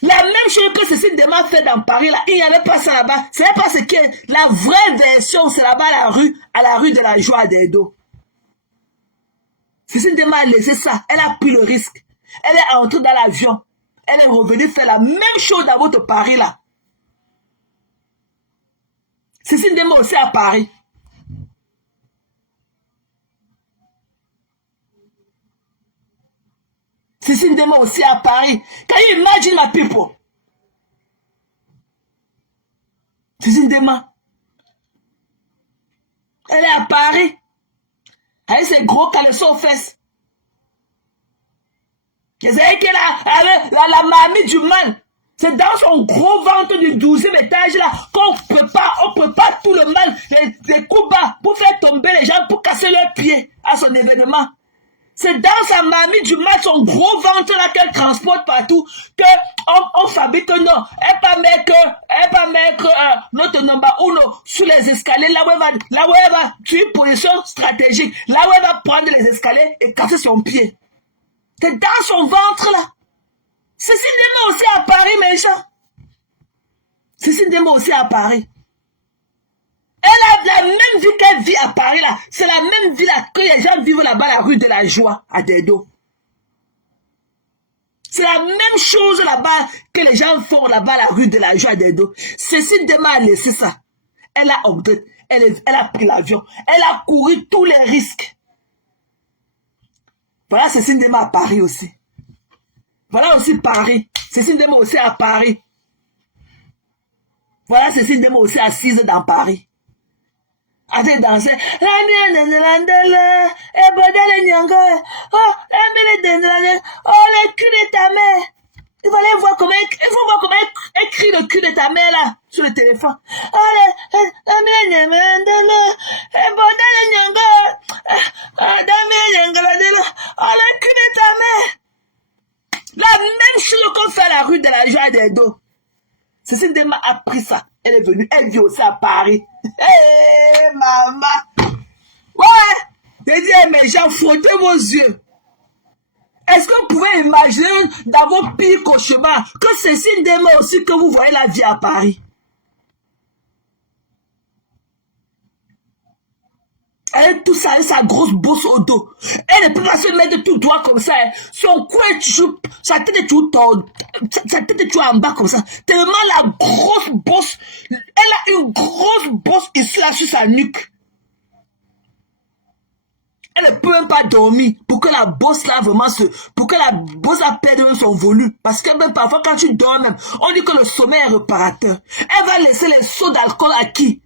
La même chose que Cécile Demba fait dans Paris, là, il n'y avait pas ça là-bas. C'est parce que la vraie version, c'est là-bas à la rue de la Joie des Dos. Cécile Demba a laissé ça. Elle a pris le risque. Elle est entrée dans l'avion. Elle est revenue faire la même chose dans votre Paris, là. Cécile Demba aussi à Paris. Cécile Dema aussi à Paris. Can you imagine my people? Cécile Dema. Elle est à Paris. Avec ses gros caleçons aux fesses. Vous savez qu'elle a la mamie du mal. C'est dans son gros ventre du 12e étage là qu'on prépare tout le mal, les coups bas pour faire tomber les gens, pour casser leurs pieds à son événement. C'est dans sa mamie du mal, son gros ventre là qu'elle transporte partout, que on fabrique non. Elle pas mettre notre nombre uno sur les escaliers, là où elle va tuer une position stratégique, là où elle va prendre les escaliers et casser son pied. C'est dans son ventre là. Cécile Dema aussi à Paris, mes gens. Cécile Dema aussi à Paris. Elle a la même vie qu'elle vit à Paris, là. C'est la même vie, là, que les gens vivent là-bas, la rue de la Joie, à Dedo. C'est la même chose là-bas que les gens font là-bas, la rue de la Joie, à Dedo. Cécile Dema a laissé ça. Elle a opté. Elle a pris l'avion. Elle a couru tous les risques. Voilà Cécile Dema à Paris aussi. Voilà aussi Paris. Cécile Dema aussi à Paris. Voilà Cécile Dema aussi assise dans Paris. Avec danser. Oh, le cul de ta mère. Il fallait voir comment elle crie le cul de ta mère là, sur le téléphone. Oh, le cul de ta mère. La même chose qu'on fait à la rue de la Joie des Dos. Cécile Dema a pris ça. Elle est venue. Elle vit aussi à Paris. Hé, maman. Ouais. J'ai dit, mes gens, frottez vos yeux. Est-ce que vous pouvez imaginer dans vos pires cauchemars que Cécile Dema aussi, que vous voyez la vie à Paris? Elle est tout ça, avec sa grosse bosse au dos. Elle ne peut pas se mettre tout droit comme ça. Son cou est toujours, sa tête est toujours tordue, sa tête est toujours en bas comme ça. Tellement la grosse bosse, elle a une grosse bosse ici là sur sa nuque. Elle ne peut même pas dormir pour que la bosse là vraiment pour que la bosse là perde son volume. Parce que même parfois quand tu dors même, on dit que le sommeil est réparateur. Elle va laisser les seaux d'alcool à qui?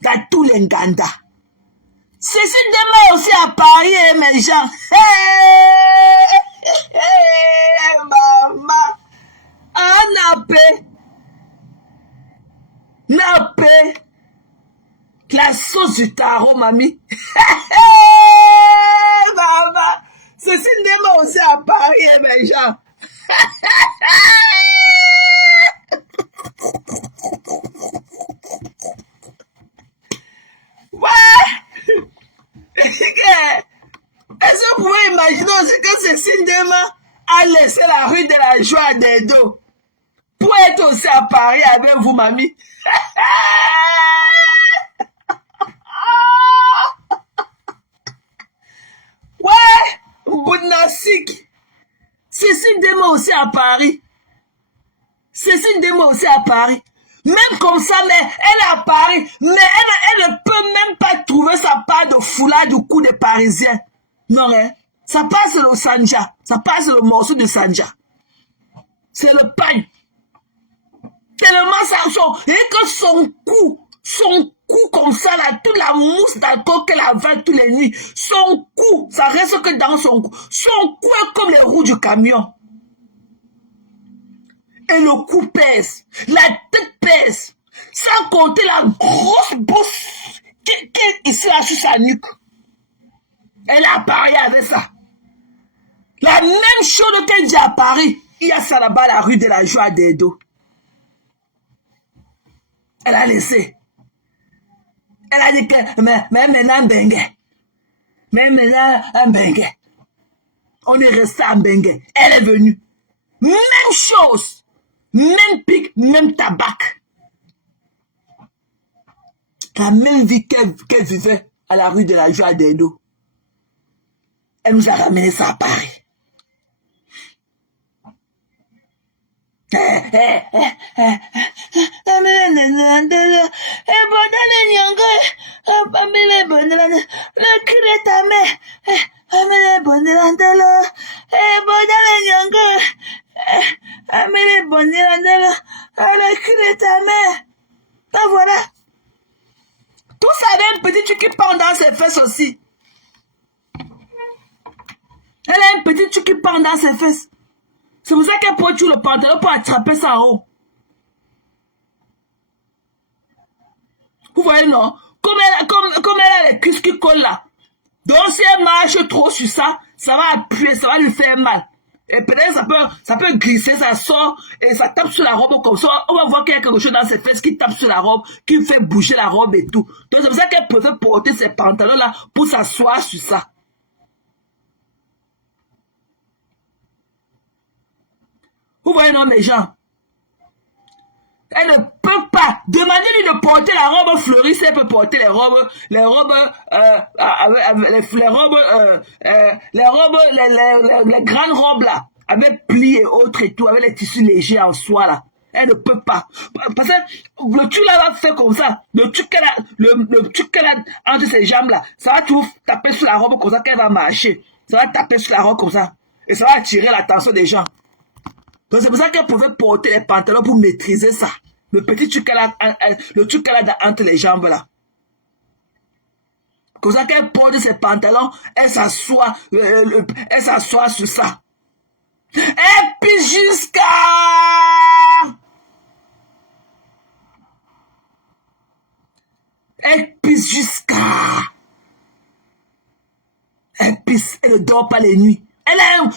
Dans tous les Nganda. Cécile Dema aussi à Paris, mes gens. Maman. Ah, nappé. La sauce du tarot, mamie. Maman. Cécile Dema aussi à Paris, mes gens. Ouais. Est-ce que vous pouvez imaginer aussi que Cécile Dema a laissé la rue de la Joie des Dos pour être aussi à Paris avec vous, mamie? Ouais, Boudnassik. Cécile Dema aussi à Paris. Cécile Dema aussi à Paris. Même comme ça, mais elle est à Paris. Mais elle ne peut même pas trouver sa part de foulard du coup des Parisiens. Non, hein? Ça passe le Sanja. Ça passe le morceau de Sanja. C'est le pain. Tellement ça sort. Et que son cou comme ça, là, toute la mousse d'alcool qu'elle avale toutes les nuits. Son cou, ça reste que dans son cou. Son cou est comme les roues du camion. Et le cou pèse, la tête pèse, sans compter la grosse bosse qui est ici là sur sa nuque. Elle a Paris avec ça. La même chose qu'elle dit à Paris, il y a ça là-bas, la rue de la Joie des Dos. Elle a laissé. Elle a dit que, mais maintenant Bengue. Mais maintenant un Bengue. On est resté à Bengue. Elle est venue. Même chose. Même pic, même tabac. La même vie qu'elle vivait à la rue de la Joie des Dos. Elle nous a ramené ça à Paris. Le cul de ta mère. Amele bondirandela. Bonale nyanga. Amele bondirandela. Elle crie ta mère. Et voilà. Tout ça avait un petit truc qui pend dans ses fesses aussi. Elle a un petit truc qui pend dans ses fesses. C'est pour ça qu'elle porte tout le pantalon pour attraper ça en haut. Vous voyez, non? Comme elle a les cuisses qui collent là. Donc, si elle marche trop sur ça, ça va appuyer, ça va lui faire mal. Et peut-être ça peut glisser, ça sort et ça tape sur la robe comme ça. On va voir qu'il y a quelque chose dans ses fesses qui tape sur la robe, qui fait bouger la robe et tout. Donc, c'est pour ça qu'elle préfère porter ces pantalons-là pour s'asseoir sur ça. Vous voyez, non, mes gens? Elle ne peut pas. Demandez-lui de porter la robe fleurie si elle peut porter les grandes robes là, avec plis et autres et tout, avec les tissus légers en soie là. Elle ne peut pas. Parce que le truc là va faire comme ça. Le truc qu'elle a entre ses jambes là, ça va toujours taper sur la robe comme ça qu'elle va marcher. Ça va taper sur la robe comme ça. Et ça va attirer l'attention des gens. Donc c'est pour ça qu'elle pouvait porter les pantalons pour maîtriser ça. Le petit truc qu'elle a, entre les jambes là. Comme ça qu'elle porte ses pantalons, elle s'assoit sur ça. Et puis jusqu'à... Elle pisse jusqu'à... Elle pisse, elle ne dort pas les nuits. Elle a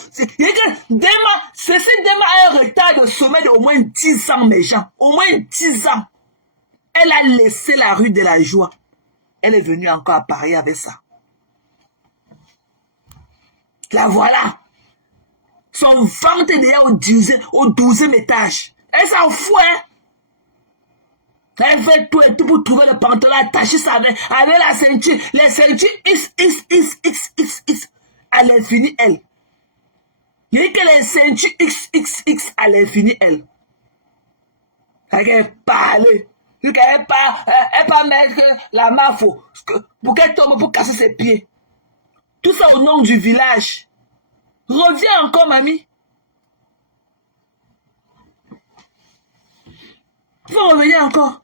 Cécile Dema a un retard de sommeil d'au moins 10 ans, mes gens. Au moins 10 ans. Elle a laissé la rue de la joie. Elle est venue encore à Paris avec ça. La voilà. Son ventre est déjà au 12e étage. Elle s'en fout, hein. Elle fait tout et tout pour trouver le pantalon, attacher ça avec la ceinture. Les ceintures XXX à l'infini, elle. Il dit que les ceintures XXX à l'infini, elle. Elle parle. Elle pas mettre la main pour qu'elle tombe, pour casser ses pieds. Tout ça au nom du village. Reviens encore, mamie. Il faut revenir encore.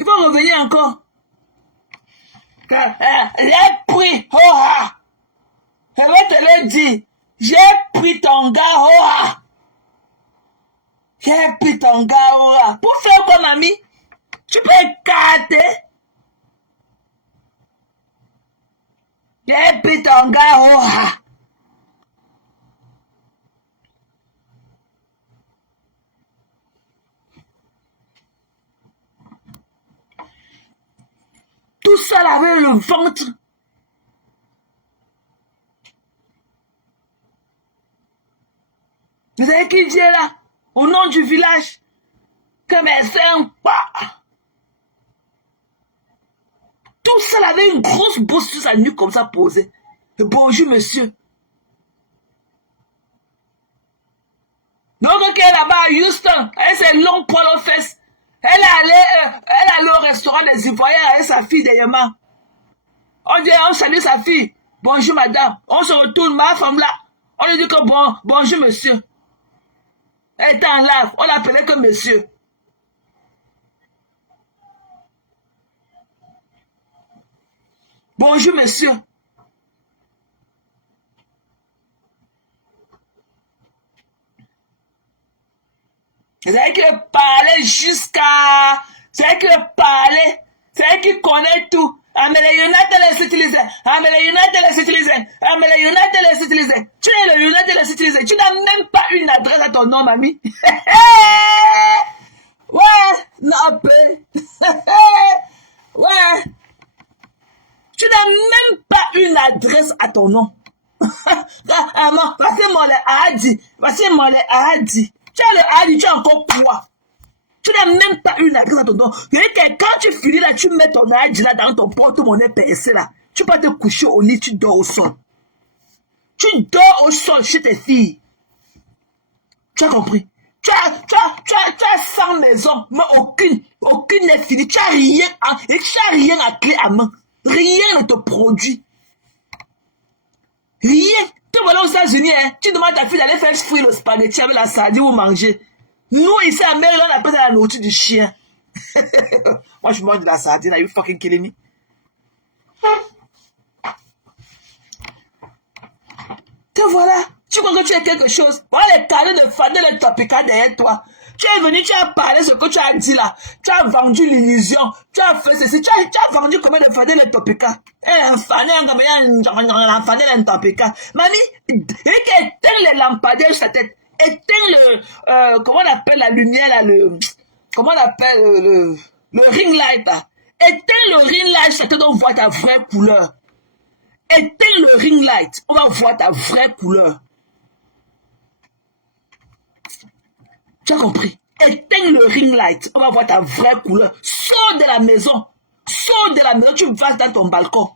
Il faut revenir encore. J'ai pris, oh-ha. Je vais te le dire. J'ai pris ton gars, oh-ha. J'ai pris ton gars, oh-ha. Pour faire quoi, mamie? Tu peux écarter. J'ai pris ton gars, oh-ha. Tout ça là avec le ventre. Vous savez qui dit là? Au nom du village. Que mes seins pas. Tout ça là avec une grosse bosse sur sa nuque comme ça posée. Bonjour monsieur. Donc ok là-bas à Houston. Elle s'est long poil aux fesses. Elle allait au restaurant des Ivoiriens avec sa fille derrière. On salue sa fille. Bonjour madame. On se retourne, ma femme là. On lui dit que bonjour monsieur. Elle était en live. On l'appelait que monsieur. Bonjour monsieur. C'est elle qui parlait jusqu'à... C'est elle qui parlait. C'est elle qui connaît tout. Mais les United les utilisent. Mais les United les utilisent. Mais les United les utilisent. Tu es le United les utilisent. Tu n'as même pas une adresse à ton nom, mamie. Ouais, non, ouais. Tu n'as même pas une adresse à ton nom. Voici mon Adi. Voici mon Adi. Tu as le Adi, tu as encore quoi? Tu n'as même pas une adresse à ton nom. Quand tu finis là, tu mets ton Adi là dans ton porte-monnaie percé là. Tu peux te coucher au lit, tu dors au sol. Tu dors au sol chez tes filles. Tu as compris? Tu as 100 maisons, mais aucune n'est finie. Tu n'as rien, et tu n'as rien à clé à main. Rien ne te produit. Rien. Tu vas aux États-Unis, hein, tu demandes à ta fille d'aller faire frire le spaghetti avec la sardine ou manger. Nous, ici, à Maryland, on appelle ça la nourriture du chien. Moi, je mange de la sardine. Are you fucking kidding me? Te voilà. Tu crois que tu es quelque chose. Voilà les canaux de Fadel et Topeka derrière toi. Tu es venu, tu as parlé ce que tu as dit là. Tu as vendu l'illusion. Tu as fait ceci. Tu as vendu combien de Fadel et Topeka? Un Fadel et Topeka. Mamie, il éteins les lampadaires sur sa tête. Éteins le... comment on appelle la lumière là, comment on appelle le ring light là. Éteins le ring light sur sa tête, on voit ta vraie couleur. Éteins le ring light, on va voir ta vraie couleur. Tu as compris? Éteins le ring light, on va voir ta vraie couleur. Sors de la maison. Sors de la maison, tu vas dans ton balcon.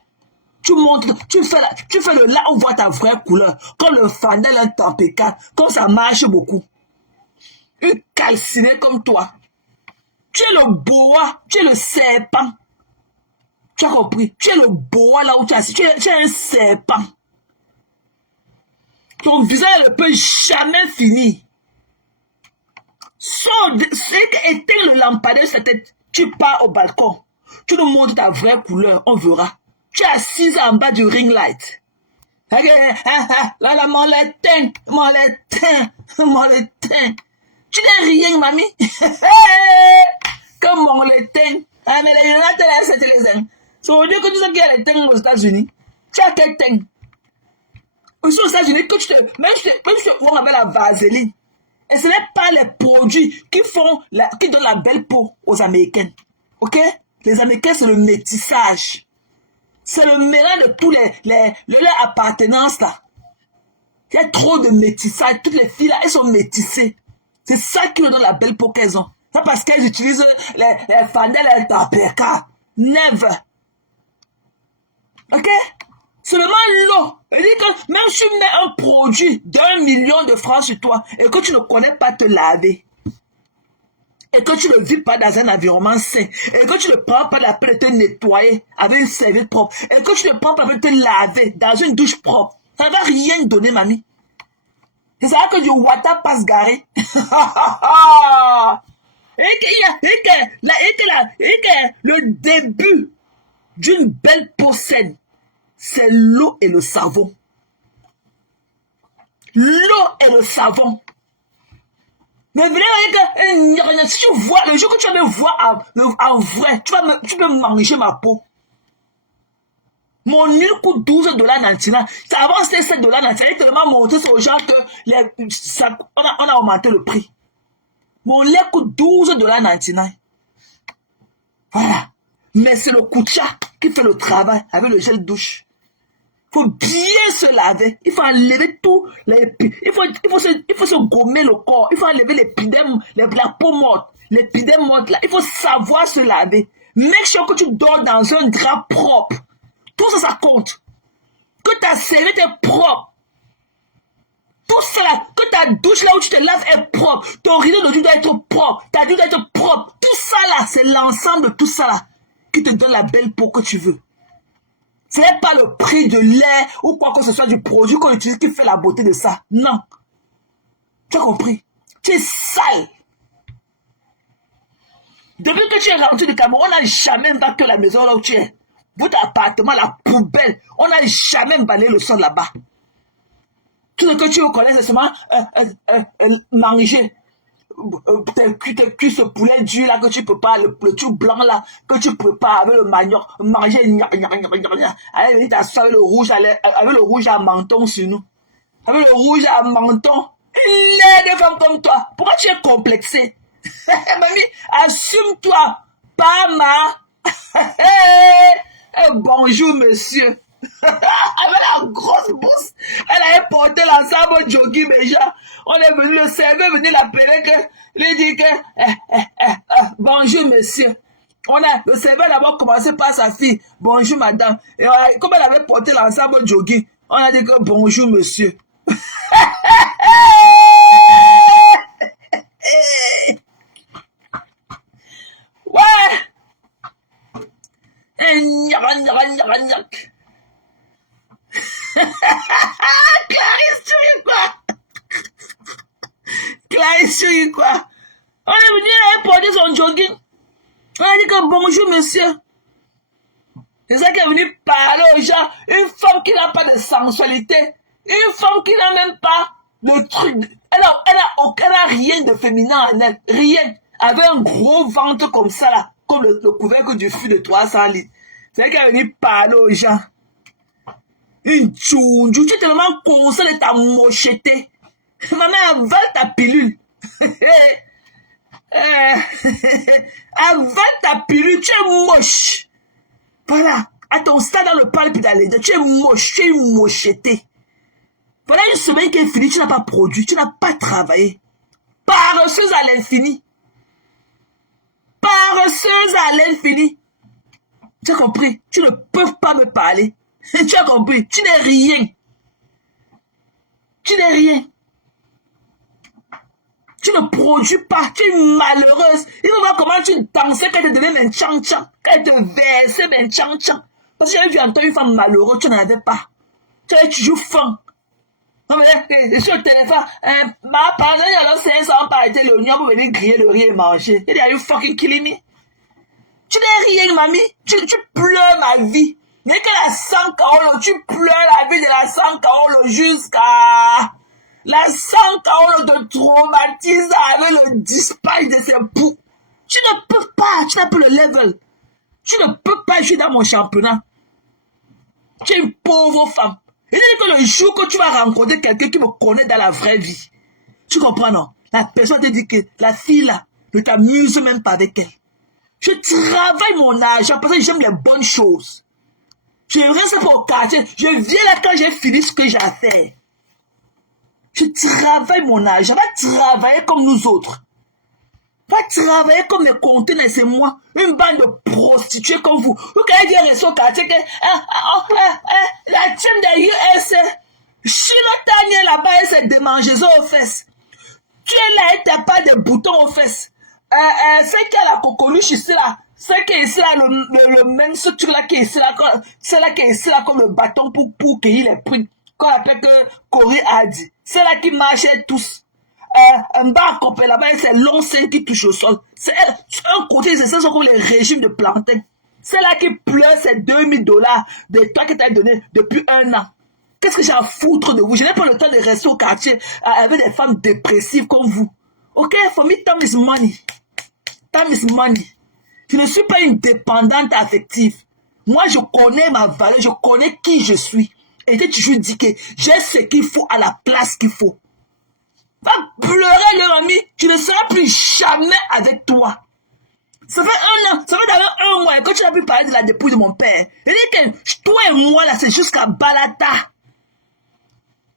Tu montes, tu fais le là, on voit ta vraie couleur. Quand le Fadel est en pécan, quand ça marche beaucoup. Une calcinée comme toi. Tu es le boa, tu es le serpent. Tu as compris? Tu es le boa là où tu es assis. Tu es un serpent. Ton visage ne peut jamais finir. Éteins le lampadaire sur ta tête. Tu pars au balcon. Tu nous montres ta vraie couleur. On verra. Tu es assise en bas du ring light. Là, mon l'éteint. Tu n'es rien, mamie. Comme mon l'éteint. Ah, mais les United là, c'était les uns. Ça veut dire que tu sais qu'il y a les teintes aux États-Unis. Tu as quel teint? Aussi aux États-Unis, que même si tu vois avec la vaseline. Et ce n'est pas les produits qui donnent la belle peau aux Américains. Ok? Les Américains, c'est le métissage. C'est le mélange de tous leur appartenance là. Il y a trop de métissage. Toutes les filles là, elles sont métissées. C'est ça qui leur donne la belle peau qu'elles ont. C'est parce qu'elles utilisent les Fadel et Topeka. Never. Ok? Seulement l'eau. Il dit que même si tu mets un produit d'1 million de francs sur toi et que tu ne connais pas te laver, et que tu ne vis pas dans un environnement sain, et que tu ne prends pas la peine de te nettoyer avec une serviette propre, et que tu ne prends pas la peine de te laver dans une douche propre, ça ne va rien donner, mamie. C'est ça que du water passe garé. Le début d'une belle peau saine, c'est l'eau et le savon. L'eau et le savon. Mais venez que si tu vois, le jour que tu vas me voir en vrai, tu peux manger ma peau. Mon huile coûte $12 maintenant. Ça avance $7 maintenant. Ça a tellement monté aux gens que on a augmenté le prix. Mon lait coûte $12 maintenant. Voilà. Mais c'est le Koucha qui fait le travail avec le gel douche. Il faut bien se laver. Il faut enlever tout. Il faut se gommer le corps. Il faut enlever l'épidème, la peau morte. L'épidème morte là. Il faut savoir se laver. Make sure que tu dors dans un drap propre. Tout ça, ça compte. Que ta serviette est propre. Tout ça là. Que ta douche là où tu te laves est propre. Ton rideau de douche doit être propre. Ta douche doit être propre. Tout ça là, c'est l'ensemble de tout ça là qui te donne la belle peau que tu veux. Ce n'est pas le prix de lait ou quoi que ce soit du produit qu'on utilise qui fait la beauté de ça. Non. Tu as compris? Tu es sale. Depuis que tu es rentré du Cameroun, on n'a jamais battu la maison là où tu es. Votre appartement, la poubelle, on n'a jamais balayé le sol là-bas. Tout ce que tu connais, c'est seulement manger. T'as cuit ce poulet dur là que tu peux pas, le tout blanc là que tu peux pas avec le manioc, manger. Allez, venez t'asseoir avec le rouge à menton sur nous. Avec le rouge à menton. Il est des femmes comme toi. Pourquoi tu es complexé? Mamie, assume-toi. Pas ma. Bonjour monsieur. Avec la grosse bourse, elle avait porté l'ensemble jogging déjà. On est venu, le serveur est venu l'appeler lui dit que bonjour monsieur. Le serveur d'abord commencé par sa fille. Bonjour madame. Et comme elle avait porté l'ensemble jogging, on a dit que bonjour monsieur. venu, elle a porté son jogging. Elle a dit que bonjour, monsieur. C'est ça qui est venu parler aux gens. Une femme qui n'a pas de sensualité. Une femme qui n'a même pas de truc. Elle a rien de féminin en elle. Rien. Avec un gros ventre comme ça, là. Comme le couvercle du fût de 300 litres. C'est ça qui est venu parler aux gens. Une tchounjou. Tu es tellement conscient de ta mocheté. Ma mère avale ta pilule. Avale ta pilule. Tu es moche. Voilà. À ton stade, dans le parle puis d'aller. Tu es moche. Tu es une mocheté. Voilà une semaine qui est finie. Tu n'as pas produit. Tu n'as pas travaillé. Paresseuse à l'infini. Paresseuse à l'infini. Tu as compris? Tu ne peux pas me parler. Tu as compris? Tu n'es rien. Tu n'es rien. Tu ne produis pas. Tu es une malheureuse. Il faut voir comment tu dansais quand elle te donnait un tchang-tchang. Quand elle te versait un tchang-tchang. Parce que j'avais vu en toi une femme malheureuse. Tu n'en avais pas. Tu avais toujours faim. Non mais, sur le téléphone, ma parole, il y a 500 par été l'oignon pour venir griller le riz et manger. Il y a you fucking killing me. Tu n'es rien, mamie. Tu pleures ma vie. Mais que la 100 Kaolo, tu pleures la vie de la 100 Kaolo jusqu'à... La 100 Kaolo te traumatise avec le dispatch de ses poux. Tu ne peux pas, tu n'as pas le level. Tu ne peux pas jouer dans mon championnat. Tu es une pauvre femme. Et c'est que le jour que tu vas rencontrer quelqu'un qui me connaît dans la vraie vie, tu comprends, non? La personne te dit que la fille là ne t'amuse même pas avec elle. Je travaille mon argent parce que j'aime les bonnes choses. Je reste pas au quartier. Je viens là quand j'ai fini ce que j'ai à faire. Je travaille mon argent. Va travailler comme nous autres. Va travailler comme mes conteneurs, c'est moi. Une bande de prostituées comme vous. Vous quand vous rester au quartier que la team de US, Chilotania là-bas, elle s'est démangeaison aux fesses. Tu es là et t'as pas de boutons aux fesses. C'est qu'il y a la coconuche ici là. C'est qui est ici là, le même structure là qui est ici là. C'est là qui est ici là comme le bâton pour cueillir les primes. Qu'on appelle que Corée a dit. C'est là qui marchait tous. Un bar copé là-bas, c'est long sein qui touche au sol. C'est un côté, c'est ça, c'est comme les régimes de plantain. C'est là qui pleure ces $2000 de toi que t'as donné depuis 1 an. Qu'est-ce que j'ai à foutre de vous? Je n'ai pas le temps de rester au quartier avec des femmes dépressives comme vous. Ok, for me, time is money. Time is money. Je ne suis pas une dépendante affective. Moi, je connais ma valeur, je connais qui je suis. Et j'ai toujours dit que j'ai ce qu'il faut à la place qu'il faut. Va pleurer, le ami. Tu ne seras plus jamais avec toi. Ça fait 1 an, ça fait d'ailleurs 1 mois que tu n'as plus parlé de la dépouille de mon père. Il dit que toi et moi, là, c'est jusqu'à Balata.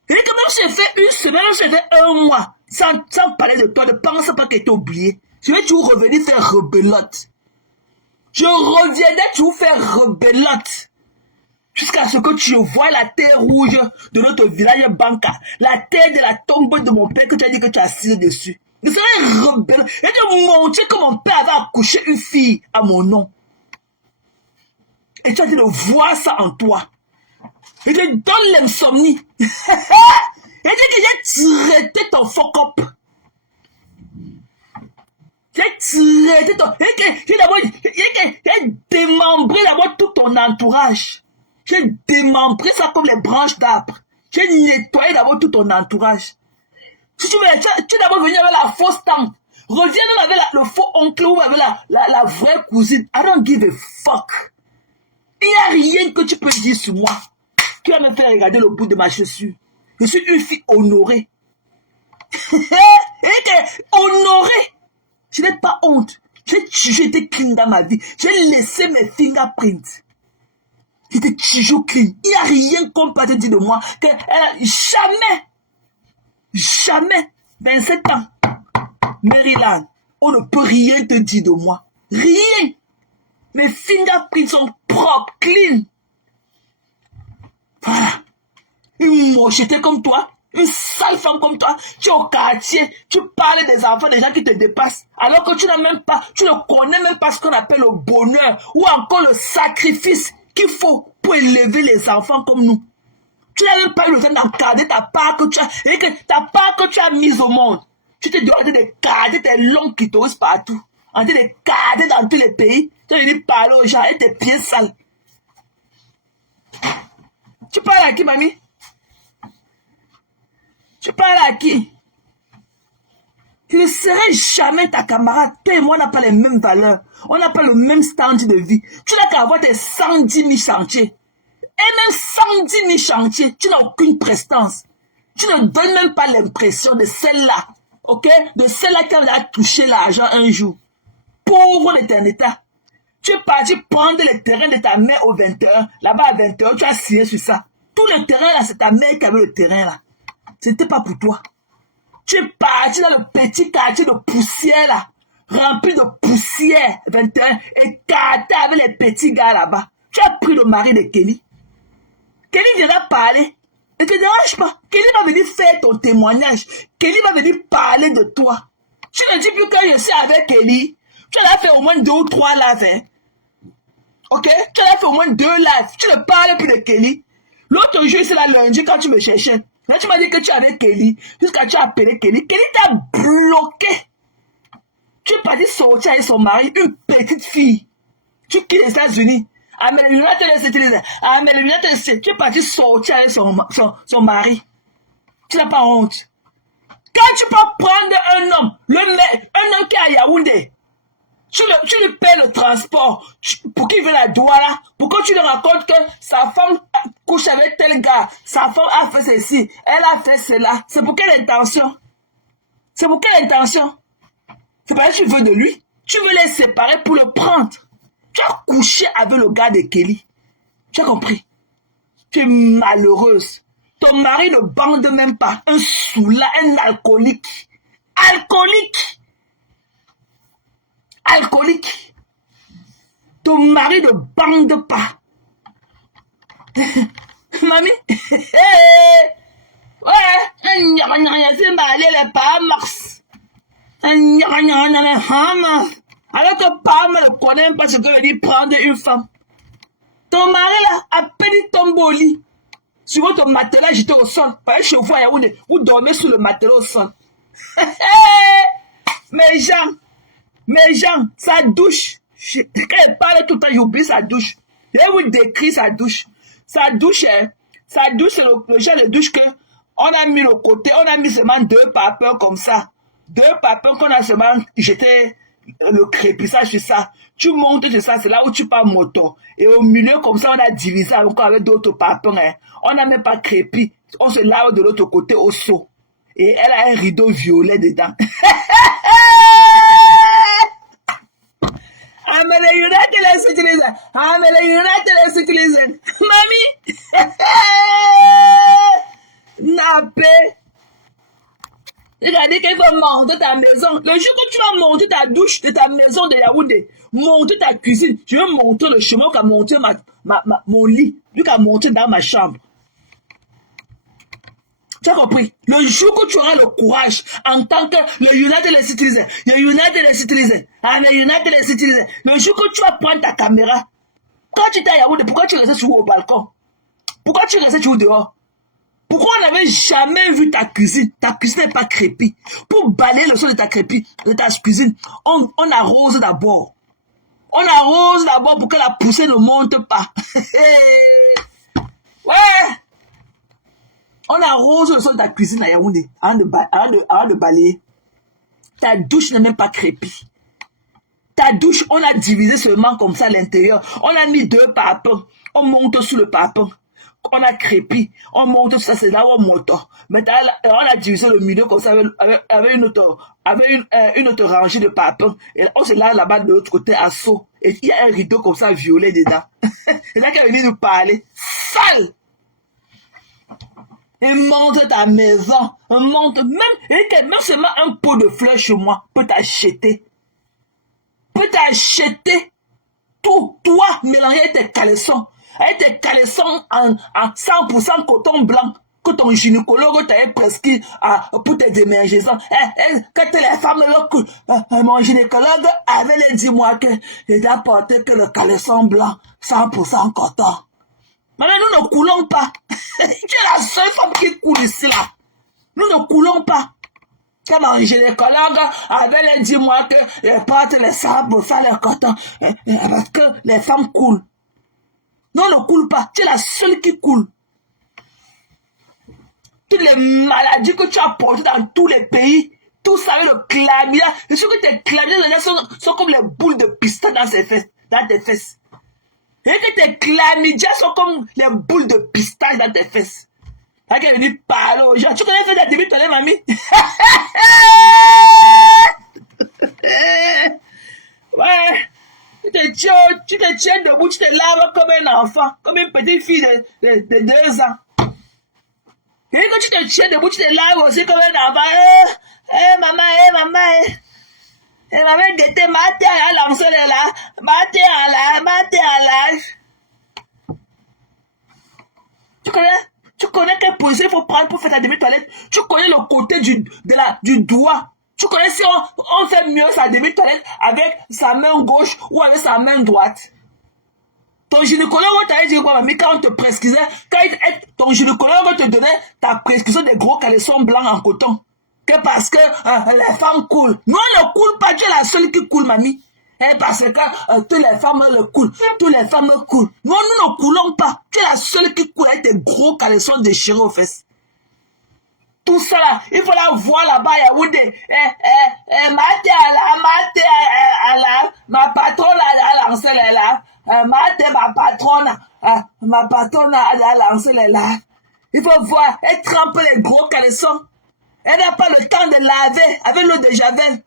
Il dit que même si j'ai fait 1 semaine, même si j'ai fait 1 mois, sans parler de toi, ne pense pas que tu es oublié. Je vais toujours revenir faire rebelote. Je reviendrai toujours faire rebelote. Jusqu'à ce que tu vois la terre rouge de notre village Banca. La terre de la tombe de mon père que tu as dit que tu as assis dessus. Je serais rebelle. Et de montrer que mon père avait accouché une fille à mon nom. Et tu as dit de voir ça en toi. Et te donne l'insomnie. Et dis que j'ai traité ton fuck up. J'ai traité ton... J'ai démembré d'abord tout ton entourage. J'ai démembré ça comme les branches d'arbres. J'ai nettoyé d'abord tout ton entourage. Si tu veux, tu es d'abord venu avec la fausse tante. Reviens même avec le faux oncle ou avec la vraie cousine. I don't give a fuck. Il n'y a rien que tu peux dire sur moi qui va me faire regarder le bout de ma chaussure. Je suis une fille honorée. Honorée. Je n'ai pas honte. J'ai été clean dans ma vie. J'ai laissé mes fingerprints. J'étais toujours clean. Il n'y a rien qu'on peut te dire de moi. Que, jamais, 27 ans, Maryland, on ne peut rien te dire de moi. Rien. Mes fingerprints sont propres, clean. Voilà. Une mocheté comme toi, une sale femme comme toi, tu es au quartier, tu parles des enfants, des gens qui te dépassent, alors que tu n'as même pas, tu ne connais même pas ce qu'on appelle le bonheur ou encore le sacrifice qu'il faut pour élever les enfants comme nous. Tu n'as même pas eu le temps d'encadrer ta part que tu as, et que ta part que tu as mise au monde. Tu te dois en train de garder tes longs clitoris partout. En train de garder dans tous les pays. Tu vas venir parler aux gens et tes pieds sales. Tu parles à qui, mamie? Tu parles à qui? Tu ne serais jamais ta camarade. Toi et moi, on n'a pas les mêmes valeurs. On n'a pas le même standard de vie. Tu n'as qu'à avoir tes 110 000 chantiers. Et même 110 000 chantiers, tu n'as aucune prestance. Tu ne donnes même pas l'impression de celle-là. Ok? De celle-là qui a touché l'argent un jour. Pauvre de ton état. Tu es parti prendre le terrain de ta mère au 21. Là-bas à 21, tu as signé sur ça. Tout le terrain là, c'est ta mère qui avait le terrain là. C'était pas pour toi. Tu es parti dans le petit quartier de poussière là. Rempli de poussière, 21. Écarté avec les petits gars là-bas. Tu as pris le mari de Kelly. Kelly viendra parler. Ne te dérange pas. Kelly va venir faire ton témoignage. Kelly va venir parler de toi. Tu ne dis plus que je suis avec Kelly. Tu en as fait au moins 2 ou 3 lives. Hein? Ok? Tu en as fait au moins 2 lives. Tu ne parles plus de Kelly. L'autre jour, c'est la lundi quand tu me cherchais. Là, tu m'as dit que tu es avec Kelly. Jusqu'à tu as appelé Kelly. Kelly t'a bloqué. Tu es parti sortir avec son mari, une petite fille. Tu quittes les États-Unis. Ah, mais les United States. Ah, mais les United States. Tu es parti sortir avec son mari. Tu n'as pas honte. Quand tu peux prendre un homme, un homme qui est à Yaoundé, tu lui paies le transport pour qu'il vienne à Douala, pour que tu lui racontes que sa femme couche avec tel gars, sa femme a fait ceci, elle a fait cela. C'est pour quelle intention? C'est pour quelle intention? C'est parce que tu veux de lui. Tu veux les séparer pour le prendre. Tu as couché avec le gars de Kelly. Tu as compris? Tu es malheureuse. Ton mari ne bande même pas. Un soulard, un alcoolique. Alcoolique. Alcoolique. Ton mari ne bande pas. Mamie. Ouais. C'est malé les Bahamas. Alors que Pam ne connaît pas ce que veut dire prendre une femme. Ton mari là, à peine il tombe au lit. Sur votre matelas, j'étais au sol. Par chez vous, vous dormez sous le matelas au sol. Mes gens, sa douche. Quand elle parle tout le temps, j'oublie sa douche. Je vais vous décrire sa douche. Sa douche, c'est le genre de douche que on a mis le côté, on a mis seulement 2 papins comme ça. 2 papins qu'on a seulement jeté le crépissage sur ça. Tu montes sur ça, c'est là où tu pars moto. Et au milieu, comme ça, on a divisé encore avec d'autres papins. Hein. On n'a même pas crépi. On se lave de l'autre côté au seau. Et elle a un rideau violet dedans. Mamie! Nappé! Regardez qu'il faut monter ta maison. Le jour que tu vas monter ta douche de ta maison de Yaoundé, monter ta cuisine, je vais monter le chemin qui a monté mon lit, lui qui a monté dans ma chambre. Tu as compris? Le jour que tu auras le courage, en tant que le United Citizen, le jour que tu vas prendre ta caméra, quand tu étais à Yaoundé, pourquoi tu restais sur au balcon? Pourquoi tu restais sur dehors? Pourquoi on n'avait jamais vu ta cuisine? Ta cuisine n'est pas crépie. Pour balayer le sol de ta cuisine, on arrose d'abord. On arrose d'abord pour que la poussée ne monte pas. Ouais! On arrose le sol de ta cuisine à Yaoundé avant de balayer. Ta douche n'est même pas crépie. Ta douche, on a divisé seulement comme ça à l'intérieur. On a mis 2 papins. On monte sous le papin. On a crépi, on monte, ça c'est là où on monte. Maintenant, on a divisé le milieu comme ça avec une autre rangée de papins. Et on se lave là-bas de l'autre côté à saut. Et il y a un rideau comme ça violet dedans. Et là, qu'elle est venue nous parler. Sale! Et monte ta maison. Monte même seulement un pot de fleurs chez moi peut t'acheter. Tout, toi, mélangé avec tes caleçons. Avec tes caleçons en 100% coton blanc que ton gynécologue t'avait prescrit pour tes émergences. Quand les femmes, mon gynécologue avait dit moi que je dois porter que le caleçon blanc 100% coton. Mais nous ne coulons pas. Tu es la seule femme qui coule ici là. Nous ne coulons pas. Quand mon gynécologue avait dit moi que je porte les sables pour faire le coton, parce que les femmes coulent. Non, ne coule pas. Tu es la seule qui coule. Toutes les maladies que tu as portées dans tous les pays, tout ça avec le chlamydia. Je suis sûr que tes chlamydia sont comme les boules de pistache dans tes fesses. Et que tes chlamydia sont comme les boules de pistache dans tes fesses. Là, qu'elle dit, parle aux gens. Tu connais faire des débuts, ton mamie? Ouais. Tu te tiens debout, tu te laves comme un enfant, comme une petite fille de 2 ans. Et quand tu te tiens debout, tu te laves aussi comme un enfant. Maman, maman, gâté, maté à la lancée là, maté à la. Tu connais quelle position il faut prendre pour faire ta demi-toilette. Tu connais le côté du doigt. Tu connais si on fait mieux sa demi-toilette avec sa main gauche ou avec sa main droite. Ton gynécologue t'avait dit quoi, mais quand on te prescrivait, ton gynécologue te donnait ta prescription des gros caleçons blancs en coton. Que parce que les femmes coulent. Non, elles ne coulent pas, tu es la seule qui coule, mamie. Et parce que toutes les femmes le coulent. Toutes les femmes coulent. Non, nous ne coulons pas. Tu es la seule qui coule avec tes gros caleçons déchirés aux fesses. Tout ça là, il faut la voir là-bas à Yaoundé. Ma patronne a lancé les là. Ma patronne a lancé les là. Il faut voir, elle trempe les gros caleçons. Elle n'a pas le temps de laver avec l'eau de javel.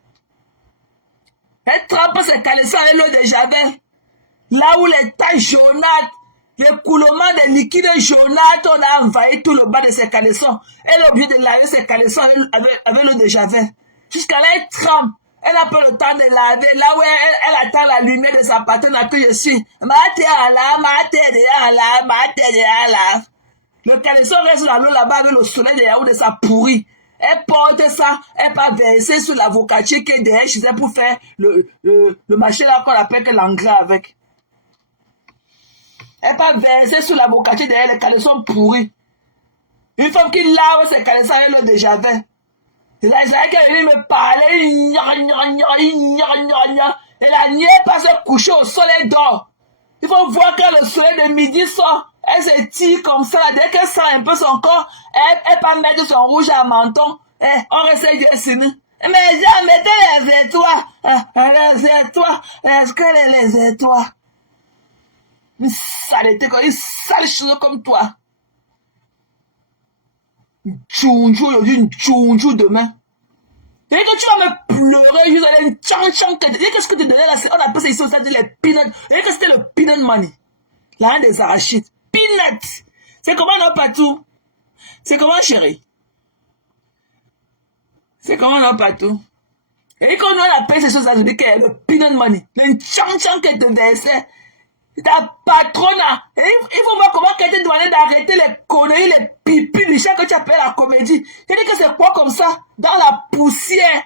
Elle trempe ses caleçons avec l'eau de javel. Là où les taches jaunâtres, les coulements des liquides jaunâtres, on a envahi tout le bas de ses caleçons. Elle est obligée de laver ses caleçons avec l'eau de javel. Jusqu'à là, elle trempe. Elle n'a pas le temps de laver. Là où elle attend la lumière de sa patronne que je suis. Le caleçon reste dans l'eau là-bas avec le soleil de Yaoundé, ça pourrit. Elle porte ça, elle va verser sur l'avocatier qui est derrière chez elle pour faire le machin là qu'on appelle que l'engrais avec. Elle va verser sur l'avocatier derrière les caleçons pourris. Une femme qui lave ses caleçons avec l'eau de javel. Et là, j'ai qu'elle venait me parler, et la nuit, elle passe coucher au soleil d'or. Il faut voir quand le soleil de midi sort. Elle se tire comme ça, dès qu'elle sent un peu son corps, elle peut mettre son rouge à menton. On reste Dieu signé. Mais j'ai mettez les étoiles. Les étoiles. Est-ce que les étoiles? Une saleté, une sale chose comme toi. Une tchounjou aujourd'hui, une tchounjou demain. Et que tu vas me pleurer, juste aller une tchan-tchan. Qu'est-ce que tu donnais là? On appelle ça ici, ça dit les peanuts. Et que c'était le peanut money. La reine des arachides. Peanut. C'est comment non partout? C'est comment chérie? C'est comment non partout? Et quand on appelle ces choses, ça veut dire que le peanut money. Le tchan-tchan qu'elle te versait. Ta patronne, il faut voir comment qu'elle t'a demandé d'arrêter les conneries, les pipis du chat que tu appelles la comédie. Tu dis que c'est quoi comme ça? Dans la poussière.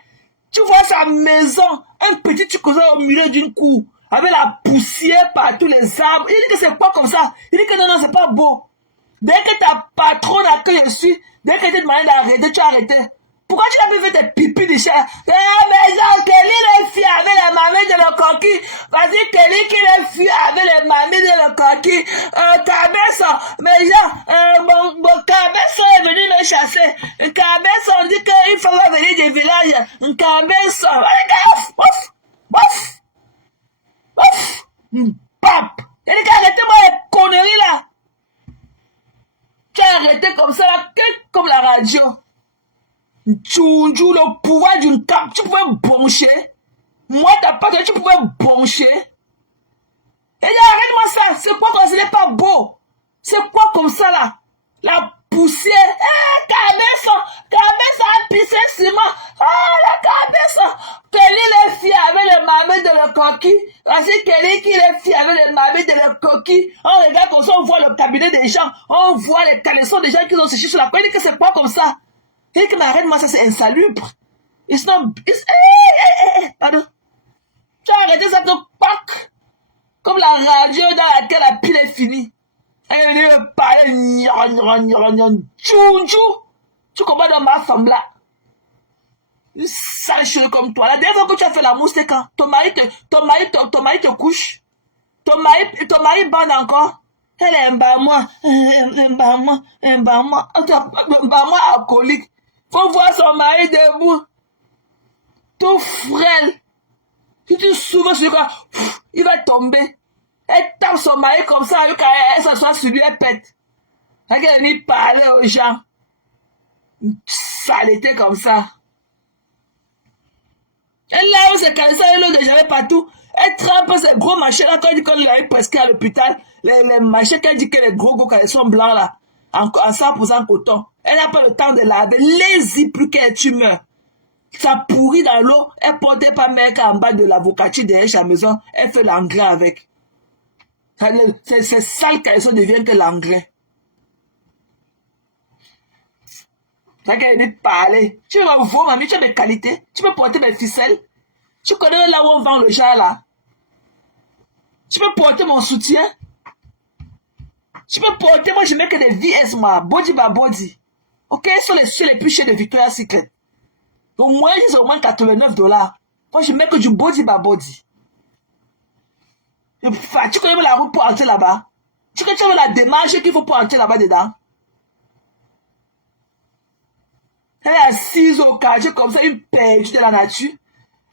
Tu vois sa maison, un petit truc au milieu d'une cour, avec la poussière partout, les arbres. Il dit que c'est quoi comme ça? Il dit que non, c'est pas beau. Dès que ta patronne à que je suis, dès qu'elle t'a demandé d'arrêter, tu as arrêté. Pourquoi tu n'as pas fait tes pipis de chat? Mais genre, Kelly les filles avec les mamies de le coquille. Vas-y, Kelly qui les filles avec les mamies de le coquille. Cabesson, mais genre, mon Cabesson est venu me chasser. Cabesson, on dit qu'il faut venir du village. Cabesson, ouf, pap. Il dit qu'arrêtez-moi les conneries là. Tu as arrêté comme ça là, comme la radio. Tchounjou, le pouvoir d'une cape, tu pouvais broncher. Moi, t'as pas que tu pouvais broncher. Et arrête-moi ça, c'est quoi quand ce n'est pas beau? C'est quoi comme ça là? La poussière. Cabesson a pissé sur moi. La Cabesson. Kelly les filles avec les mamies de le coquille. Voici Kelly qui les filles avec les mamies de le coquille. On regarde comme ça, on voit le cabinet des gens. On voit les caleçons des gens qui ont séché sur la peau. Il dit que c'est pas comme ça. Il dit que mais arrête-moi ça, c'est insalubre. Pardon. Tu as arrêté ça de pack. Comme la radio dans laquelle la pile est finie. Elle est venue me parler. Tchounjou. Tu comprends dans ma femme là. Une sale chérie comme toi. La dernière fois que tu as fait l'amour, c'est quand ton mari te couche. Ton mari bande encore. Elle est un moi alcoolique. Faut voir son mari debout. Tout frêle. Si tu s'ouvres sur quoi, il va tomber. Elle tape son mari comme ça, quand elle s'assoit sur lui, elle pète. Elle est venue parler aux gens. Une saleté comme ça. Elle là où c'est comme ça, elle l'eau déjà partout. Elle trempe ces gros machins là, quand elle dit qu'on lui a eu presque à l'hôpital. Les machins qu'elle dit que les gros quand ils sont blancs là, en 100% coton. Elle n'a pas le temps de laver. Les plus qu'elle tu meurs. Ça pourrit dans l'eau. Elle portait pas mec en bas de l'avocatier derrière sa maison. Elle fait l'engrais avec. C'est sale quand ça devient que l'engrais. C'est qu'elle est parler. Tu vas voir, mamie, tu as des qualités. Tu peux porter des ficelles. Tu connais là où on vend le genre là. Tu peux porter mon soutien. Tu peux porter, moi je mets que des VS, moi. Body by body. Ok, ce sont les plus chers de Victoria's Secret. Au moins, ils ont au moins $89. Moi je mets que du body by body. Tu connais la route pour entrer là-bas. Tu connais la démarche qu'il faut pour entrer là-bas dedans. Elle est assise au quartier comme ça, une perdue de la nature.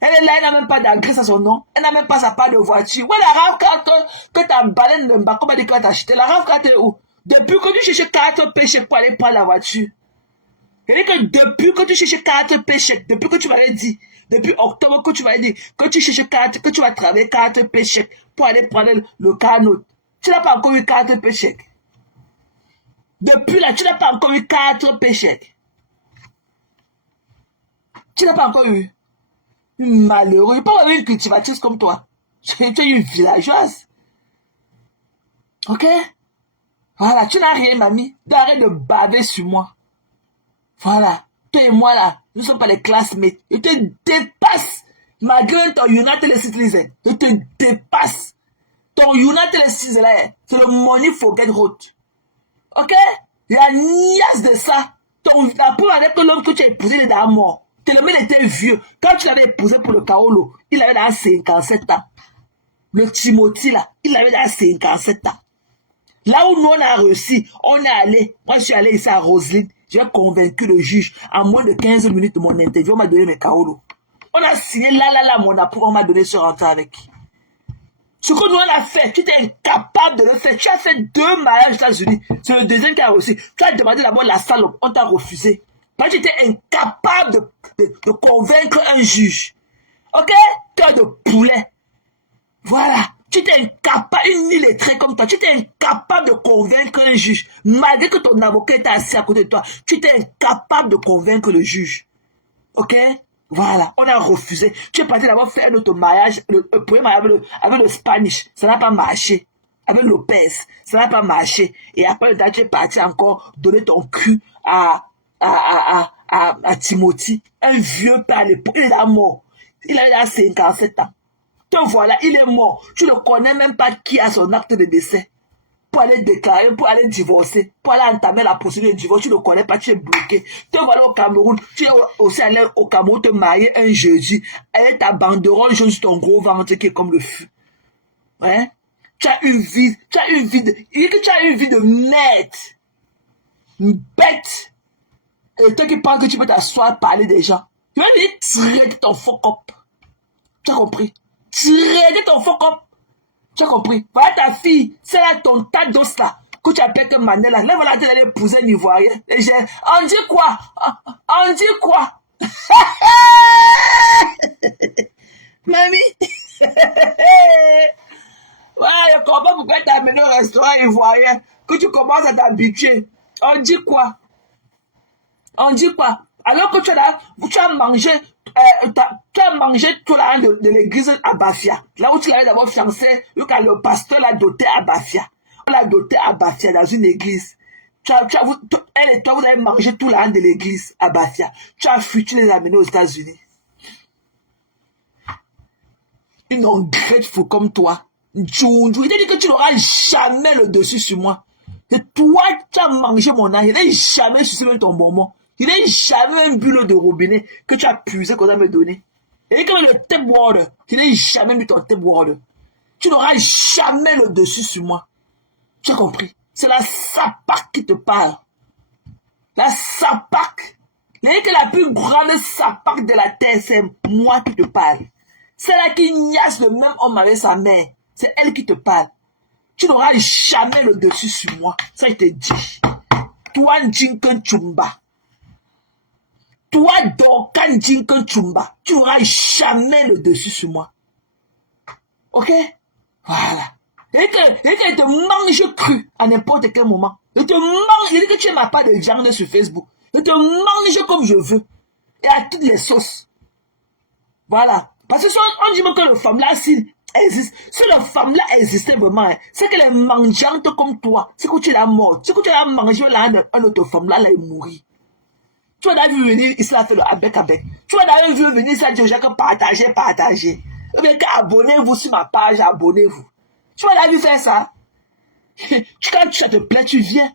Elle est là, elle n'a même pas d'adresse à son nom. Elle n'a même pas sa part de voiture. Ouais, la RAV4 que ta baleine ne m'a pas dit que tu as acheté. La RAV4 est où? Depuis que tu cherches 4 péchés pour aller prendre la voiture. C'est-à-dire que depuis que tu cherches 4 péchés, depuis que tu m'avais dit, depuis octobre que tu m'avais dit, que tu cherches 4, que tu vas travailler 4 péchés pour aller prendre le canot. Tu n'as pas encore eu 4 péchés. Depuis là, tu n'as pas encore eu 4 péchés. Tu n'as pas encore eu. Malheureux. Il n'y a pas une cultivatrice comme toi. Tu es une villageoise. Ok? Voilà, tu n'as rien, mamie. D'arrêter de baver sur moi. Voilà. Toi et moi, là, nous ne sommes pas les classmates. Je te dépasse. Malgré ton United Citizen. Je te dépasse. Ton United Citizen, c'est le money forget road. Ok? La niasse de ça. La première année que l'homme que tu as épousé, il est dans la mort. Tellement il était vieux. Quand tu l'avais épousé pour le Kaolo, il avait dans 57 ans. Le Timothy, là, il avait dans 57 ans. Là où nous, on a réussi, on est allé. Moi, je suis allé ici à Roselyne. J'ai convaincu le juge. En moins de 15 minutes de mon interview, on m'a donné mes Kaolo. On a signé là, mon approuve, on m'a donné ce rentrée avec. Ce que nous, on a fait, tu étais incapable de le faire. Tu as fait 2 mariages aux États-Unis. C'est le deuxième qui a réussi. Tu as demandé d'abord la salope, on t'a refusé. Parce que tu étais incapable de convaincre un juge. Ok? Cœur de poulet. Voilà. Tu étais incapable, une illettrée comme toi, tu étais incapable de convaincre un juge. Malgré que ton avocat était assis à côté de toi, tu étais incapable de convaincre le juge. Ok? Voilà. On a refusé. Tu es parti d'abord faire un autre mariage, le premier mariage avec le Spanish. Ça n'a pas marché. Avec Lopez. Ça n'a pas marché. Et après, tu es parti encore donner ton cul à Timothy, un vieux père à l'époque, il est là mort. Il a 57 ans. Te voilà, il est mort. Tu ne connais même pas qui a son acte de décès. Pour aller déclarer, pour aller divorcer, pour aller entamer la procédure de divorce, tu ne connais pas, tu es bloqué. Te voilà au Cameroun, tu es aussi allé au Cameroun te marier un jeudi, avec ta banderole sur ton gros ventre qui est comme le feu. Hein? Tu as une vie de merde. Une bête. Et toi qui penses que tu peux t'asseoir, parler des gens. Tu vas venir tirer de ton fuck up. Tu as compris? Tirer de ton fuck up. Tu as compris? Voilà ta fille. C'est là ton tas d'os là. Que tu appelles que Mandela. Là, voilà, tu allais épouser un Ivoirien. Et on dit quoi? On dit quoi? Mamie. Ouais, je comprends pourquoi tu as amené au restaurant ivoirien. Que tu commences à t'habituer. On dit quoi? On dit quoi? Alors que tu as mangé tout l'argent de l'église à Bafia. Là où tu l'avais d'abord fiancé, le pasteur l'a doté à Bafia. On l'a doté à Bafia dans une église. Elle et toi, vous avez mangé tout l'argent de l'église à Bafia. Tu as fui, tu les as amenés aux États-Unis. Une ungrateful comme toi. Il t'a dit que tu n'auras jamais le dessus sur moi. C'est toi qui as mangé mon argent. Il n'a jamais sucé même ton bonbon. Il n'est jamais un bulot de robinet que tu as puisé qu'on a me donné. Et comme le tap water, il n'est jamais mis ton tap water. Tu n'auras jamais le dessus sur moi. Tu as compris? C'est la sapac qui te parle. La sapac. La plus grande sapac de la terre, c'est moi qui te parle. C'est là qui niaise le même homme avec sa mère. C'est elle qui te parle. Tu n'auras jamais le dessus sur moi. Ça, il te dit. Toi, Jinken Chumba. Toi, Dokan Jinken Chumba. Tu n'auras jamais le dessus sur moi. Ok? Voilà. Et que te mange cru à n'importe quel moment. Je te mange. Il dit que tu n'as pas de genre sur Facebook. Je te mange comme je veux. Et à toutes les sauces. Voilà. Parce que si on dit que le femme là, s'il existe, si le femme là existait vraiment, c'est qu'elle est mangeante comme toi. C'est que tu l'as morte. C'est que tu l'as mangé là, un autre femme là, elle est mourie. Tu vas d'ailleurs venir ici, là, faire le avec. Tu vas d'ailleurs venir ici, dire aux gens que partagez. Ou bien abonnez-vous sur ma page, abonnez-vous. Tu vas d'ailleurs faire ça. Quand ça te plaît, tu viens.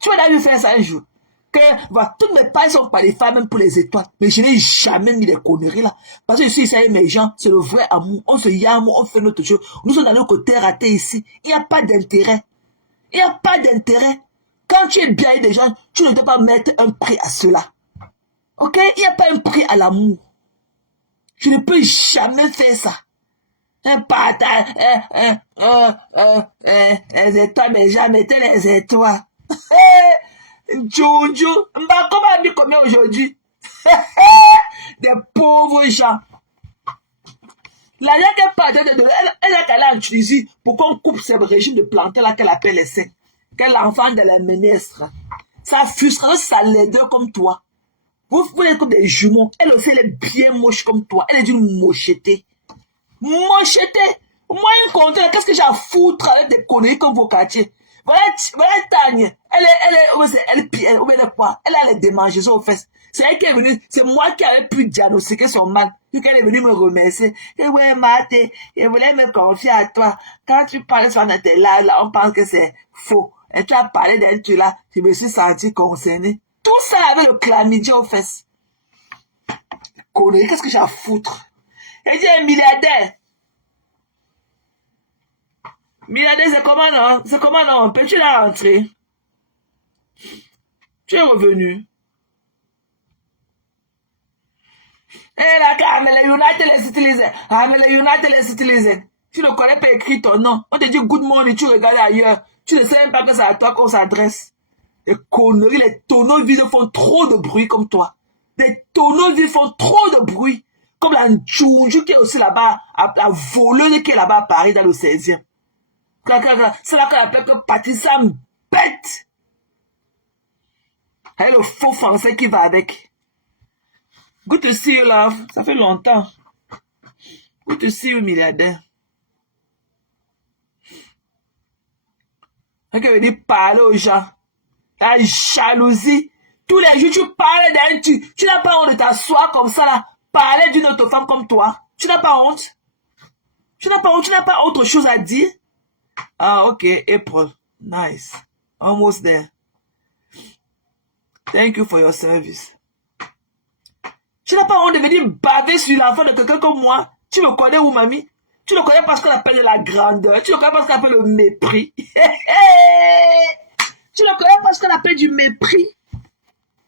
Tu vas d'ailleurs faire ça un jour. Que, voilà, toutes mes pages sont pas des femmes, même pour les étoiles. Mais je n'ai jamais mis des conneries là. Parce que je suis ici avec mes gens, c'est le vrai amour. On se yame, on fait notre chose. Nous sommes dans notre côté raté ici. Il n'y a pas d'intérêt. Il n'y a pas d'intérêt. Quand tu es bien avec des gens, tu ne dois pas mettre un prix à cela. Ok? Il n'y a pas un prix à l'amour. Je ne peux jamais faire ça. Un partage, les étoiles, mais jamais mettez les étoiles. Jojo, comment on dit combien aujourd'hui? Des pauvres gens. La loi qu'elle parle elle a qu'elle a utilisé pour qu'on coupe ce régime de plantain là qu'elle appelle les seins. Qu'elle enfant de la ministre. Ça frustre, ça laideur comme toi. Vous êtes comme des jumeaux. Elle aussi, elle est bien moche comme toi. Elle est d'une mocheté. Mocheté. Moi, une contraire, qu'est-ce que j'ai à foutre avec des conneries comme vos quartiers? Voilà Tanya. Elle est quoi? Elle a les démangeaisons aux fesses. C'est elle qui est venue, c'est moi qui avais pu diagnostiquer son mal. Puis qu'elle est venue me remercier. Et ouais, Marthe, je voulais me confier à toi. Quand tu parles sur notre là, on pense que c'est faux. Et tu as parlé d'un truc là, je me suis senti concerné. Tout ça avec le chlamydia aux fesses. Connerie, qu'est-ce que j'ai à foutre? Elle dit un milliardaire. Milliardaire, c'est comment non? C'est comment non? Peux-tu la rentrer? Tu es revenu. Eh là, mais les United les utilisent. Ah, mais les United les utilisent. Tu ne connais pas écrit ton nom. On te dit good morning, tu regardes ailleurs. Tu ne sais même pas que c'est à toi qu'on s'adresse. Les conneries, les tonneaux vides font trop de bruit comme toi. Les tonneaux vides font trop de bruit. Comme la Njunju qui est aussi là-bas, la voleuse qui est là-bas à Paris dans le 16e. C'est là qu'on appelle que Patricia bête. Et le faux français qui va avec. Good to see you, love. Ça fait longtemps. Good to see you, milliardaire. Elle veut dire parler aux gens. La jalousie. Tous les jours, tu parles d'un tu n'as pas honte de t'asseoir comme ça, là. Parler d'une autre femme comme toi. Tu n'as pas honte. Tu n'as pas honte. Tu n'as pas autre chose à dire. Ah, ok. April. Nice. Almost there. Thank you for your service. Tu n'as pas honte de venir baver sur l'enfant de quelqu'un comme moi. Tu me connais où, mamie? Tu le connais parce qu'on appelle la grandeur. Tu le connais parce qu'on appelle le mépris. Tu le connais parce qu'on appelle du mépris.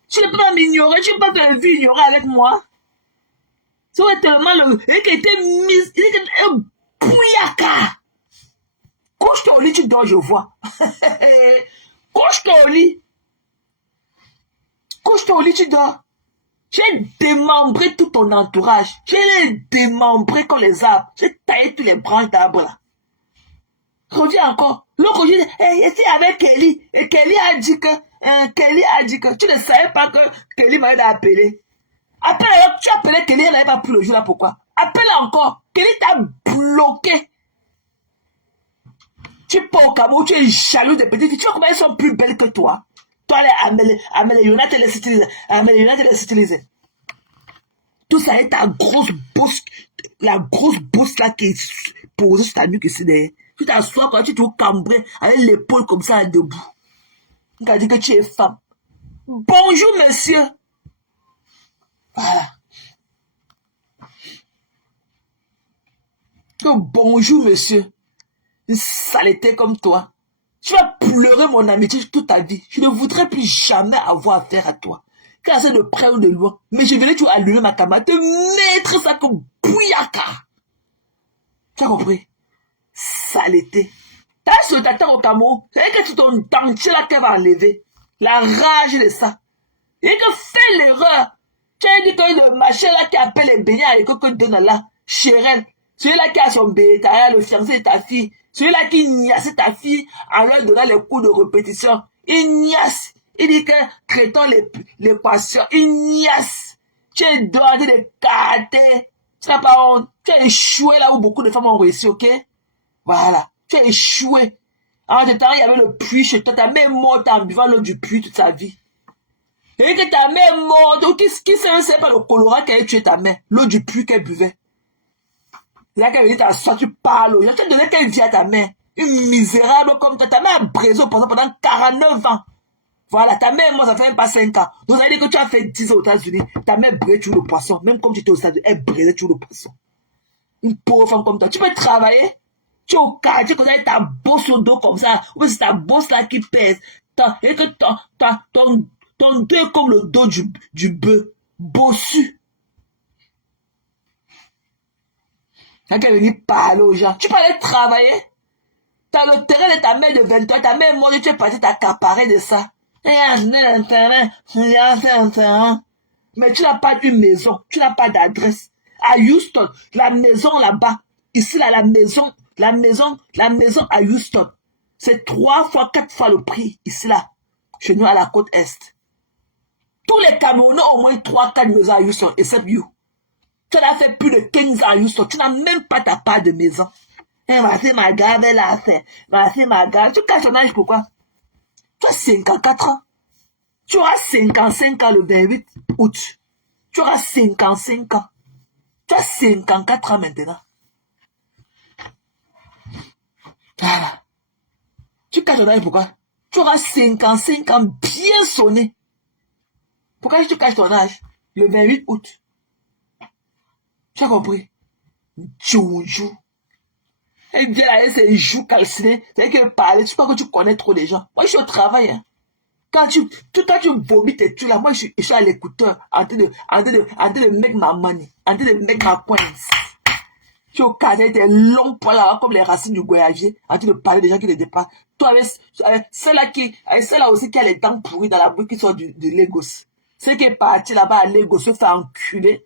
Tu ne peux pas m'ignorer. Tu ne peux pas te vivre ignorer avec moi. Ça va tellement le... Il était mis... Il était un bouillaka. Couche-toi au lit, tu dors, je vois. Couche-toi au lit. Couche-toi au lit, tu dors. J'ai démembré tout ton entourage. J'ai démembré comme les arbres. J'ai taillé toutes les branches d'arbres là. Reviens encore. L'autre jour, j'étais avec Kelly. Et Kelly a dit que tu ne savais pas que Kelly m'avait appelé. Après, tu as appelé Kelly, elle n'avait pas pris le jour là, pourquoi? Appelle encore. Kelly t'a bloqué. Tu pars au Cameroun, tu es jaloux des petites filles. Tu vois comment elles sont plus belles que toi? Toi, les United les utiliser. Tout ça est ta grosse bosse, la grosse bosse là qui est posée sur ta nuque ici derrière. Tu t'assois quand tu te cambré avec l'épaule comme ça debout. On t'a dit que tu es femme. Bonjour, monsieur. Voilà. Oh, bonjour, monsieur. Une saleté comme toi. Tu vas pleurer mon amitié toute ta vie. Je ne voudrais plus jamais avoir affaire à toi. Car c'est de près ou de loin. Mais je venais toujours allumer ma caméra, te mettre ça comme bouillaka. Tu as compris? Saleté. T'as un soldat au Cameroun. C'est que c'est ton dentier là qu'elle va enlever. La rage de ça. Et que fais l'erreur. Tu as dit que le machin là qui appelle les beignets et que donne là, Chérel. Celui-là qui a son bétail, le fiancé de ta fille. Celui-là qui niasse ta fille en leur donnant les cours de répétition. Il niasse. Il dit que traitons l'équation. Il niasse. Tu es doré de karaté. Tu n'as pas honte. Tu as échoué là où beaucoup de femmes ont réussi, ok? Voilà. Tu as échoué. En même temps, il y avait le puits chez toi. Ta mère est morte en buvant l'eau du puits toute sa vie. Et que ta mère est morte. Qui sait pas le colorant qui a tué ta mère? L'eau du puits qu'elle buvait. Il y a quelqu'un qui t'a sorti, tu parles. Il y a quelqu'un donné quelle vie à ta mère. Une misérable comme toi. Ta mère a brisé au pendant 49 ans. Voilà, ta mère, moi, ça fait même pas 5 ans. Donc, ça veut dire que tu as fait 10 ans aux États-Unis. Ta mère brisait toujours le poisson. Même comme tu étais aux États-Unis, elle brisait toujours le poisson. Une pauvre femme comme toi. Tu peux travailler. Tu es au quartier, tu as ta bosse au dos comme ça. Ou c'est ta bosse là qui pèse. Et que ton dos est comme le dos du bœuf. Bossu. Quand elle venir parler aux gens, tu peux aller travailler. Tu as le terrain de ta mère de 20 ans, ta mère est morte, tu es parti t'accaparer de ça. Mais tu n'as pas une maison, tu n'as pas d'adresse. À Houston, la maison là-bas, ici là, la maison à Houston, c'est 3 fois, 4 fois le prix, ici là, chez nous à la côte Est. Tous les Camerounais ont au moins 3, 4 maisons à Houston, except you. Tu as fait plus de 15 ans à Houston. Tu n'as même pas ta part de maison. Eh, Marcy Maga, elle a fait. Marcy Maga. Tu caches ton âge pourquoi? Tu as 54 ans. Tu auras 55 ans le 28 août. Tu auras 55 ans. Tu as 54 ans maintenant. Voilà. Tu caches ton âge pourquoi? Tu auras 55 ans bien sonné. Pourquoi tu caches ton âge? Le 28 août. Tu as compris? Joujou. Elle vient avec ses joues calcinées. C'est qu'elle parle. Tu crois que tu connais trop les gens. Moi, je suis au travail. Hein. Quand tu vomis tes tu là, moi, je suis à l'écouteur. En train de make ma money. En train de make ma coins. Tu es au quartier, tes longs poils là, comme les racines du goyavier. En train de parler des gens qui les dépassent. Toi, avec celle-là aussi qui a les dents pourries dans la bouche qui sort de Lagos. Celle qui est partie là-bas à Lagos se fait enculer.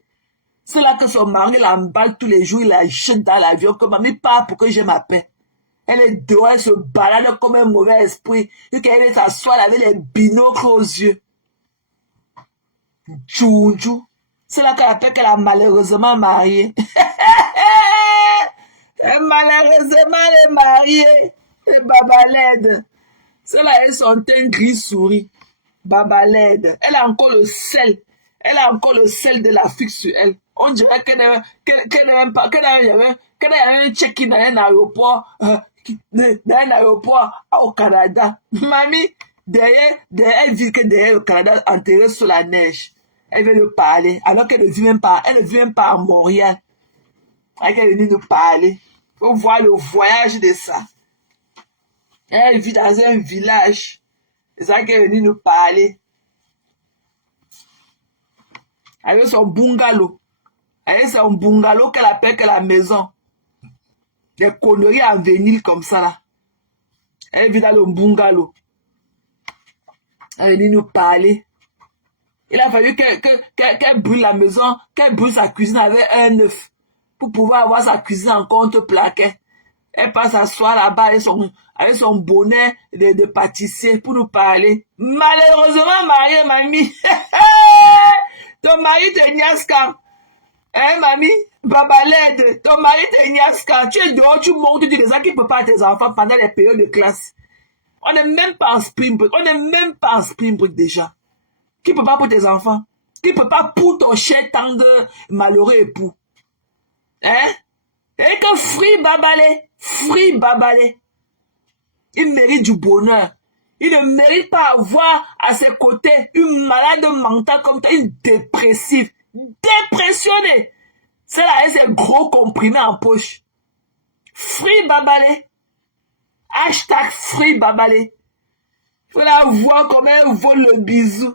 C'est là que son mari l'emballe tous les jours, il la jette dans l'avion comme mamie part pour que j'ai ma paix. Elle est dehors, elle se balade comme un mauvais esprit. Et qu'elle est s'asseoir avec les binocles aux yeux. Djoudjou. C'est là qu'elle appelle qu'elle a malheureusement marié. Malheureusement, elle est mariée. Et Babalède. C'est là elle son teint gris souris. Babalède. Elle a encore le sel. Elle a encore le sel de l'Afrique sur elle. On dirait qu'elle n'a même pas, qu'elle a un check-in dans un aéroport au Canada. Mamie, derrière, elle vit que derrière le Canada, enterrée sous la neige. Elle veut nous parler, alors qu'elle ne vit même pas, à Montréal. Elle est venue nous parler. Faut voir le voyage de ça. Elle vit dans un village. C'est ça qu'elle est venue nous parler. Avec son bungalow. Avec son bungalow qu'elle appelle que la maison. Des conneries en vinyle comme ça là. Elle vit dans le bungalow. Elle est venue nous parler. Il a fallu qu'elle brûle la maison, qu'elle brûle sa cuisine avec un œuf. Pour pouvoir avoir sa cuisine en contre-plaquet. Elle passe s'asseoir là-bas avec son bonnet de pâtissier pour nous parler. Malheureusement, Marie, mamie. Ton mari te niaise quand? Hein, mamie? Babalède, ton mari te niaise quand? Tu es dehors, tu montes, tu dis les gens qui ne peuvent pas à tes enfants pendant les périodes de classe. On n'est même pas en spring break. Déjà. Qui ne peut pas pour tes enfants? Qui ne peut pas pour ton cher tendre malheureux époux? Hein? Et que Free Babalé. Il mérite du bonheur. Il ne mérite pas avoir à ses côtés une malade mentale comme ça, une dépressive. Dépressionnée. Celle-là avec ses gros comprimés en poche. Free Babalé. Hashtag Free Babalé. Il faut la voir comment elle vole le bisou.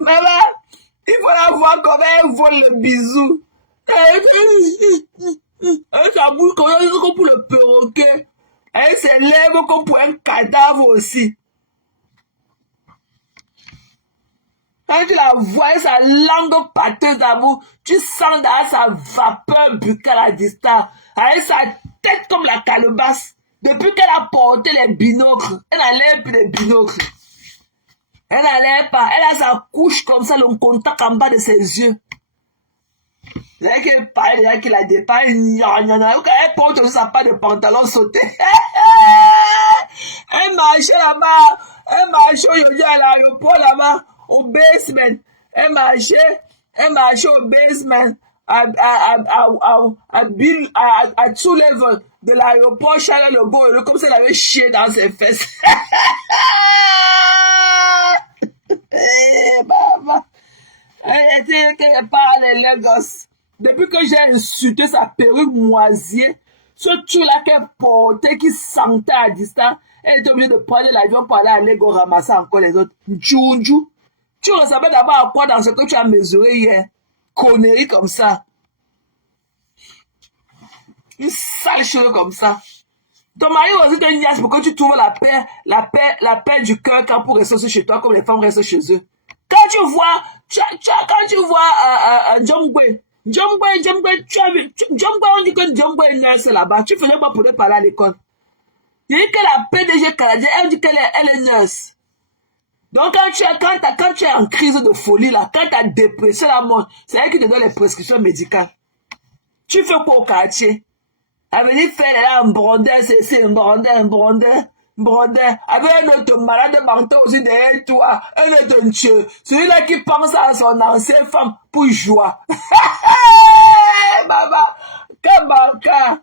Maman, il faut la voir comment elle vole le bisou. Elle s'abouille comme pour le perroquet. Elle s'élève comme pour un cadavre aussi. Quand tu la vois, sa langue pâteuse d'amour, tu sens dans sa vapeur buccale à distance, avec sa tête comme la calebasse. Depuis qu'elle a porté les binocles, elle n'enlève plus les binocles. Elle n'enlève pas, elle a sa couche comme ça, le contact en bas de ses yeux. Là qu'elle parle, déjà qu'il la dépasse, elle porte aussi sa part de pantalon sauté. Elle marchait là-bas, elle marchait aujourd'hui à l'aéroport là-bas, au basement. Elle marchait au basement, à tout level de l'aéroport Charles de Gaulle, comme si elle avait chié dans ses fesses. Maman, elle était quelque part à Lagos. Depuis que j'ai insulté sa perruque moisier, ce truc-là qu'elle portait, qui sentait à distance, elle était obligée de prendre l'avion pour aller à Lagos ramasser encore les autres. Djounjou, tu ressemblais d'abord à quoi dans ce que tu as mesuré hier? Connerie comme ça. Une sale cheveux comme ça. Ton mari aussi te niaise pour que tu trouves la paix du cœur quand pour rester chez toi comme les femmes restent chez eux. Quand tu vois Djongwe, tu as vu, Djongwe, on dit que Djongwe est nurse là-bas. Tu faisais pas pour aller parler à l'école. Il dit que la PDG canadienne, elle dit qu'elle est nurse. Donc quand tu es en crise de folie là, quand tu as dépressé la mort, c'est elle qui te donne les prescriptions médicales. Tu fais quoi au quartier? Elle veut dire faire là un brondin, c'est un brondin. Avec un autre malade mental aussi derrière toi, un autre dieu, celui-là qui pense à son ancienne femme pour jouer. Maman, Kabanka,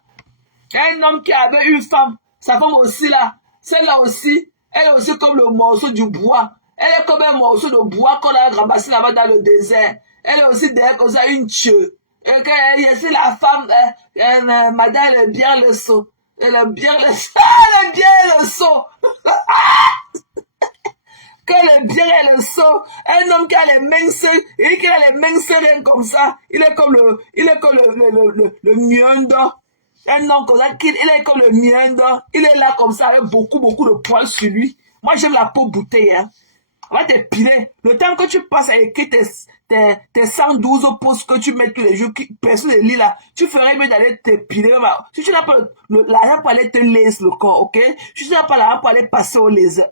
un homme qui avait une femme, sa femme aussi là, celle-là aussi, elle est aussi comme le morceau du bois. Elle est comme un morceau de bois qu'on a ramassé là-bas dans le désert. Elle est aussi derrière comme ça une dieu. Et c'est la femme, madame, elle est bien le saut. Elle est bien le saut. Qu'elle est bien le saut. Un homme qui a les mains serrées, et qui a les mains serrées comme ça. Il est comme le miondo. Un homme comme ça, il est comme le miondo. Il est là comme ça, avec beaucoup de poils sur lui. Moi, j'aime la peau bouteille, hein. On va t'épiler. Le temps que tu passes à écrire tes 112 postes que tu mets tous les jours, personne ne lit là, tu ferais mieux d'aller t'épiler. Si tu n'as pas l'argent pour aller te laisser le corps, ok? Si tu n'as pas l'argent pour aller passer au laser,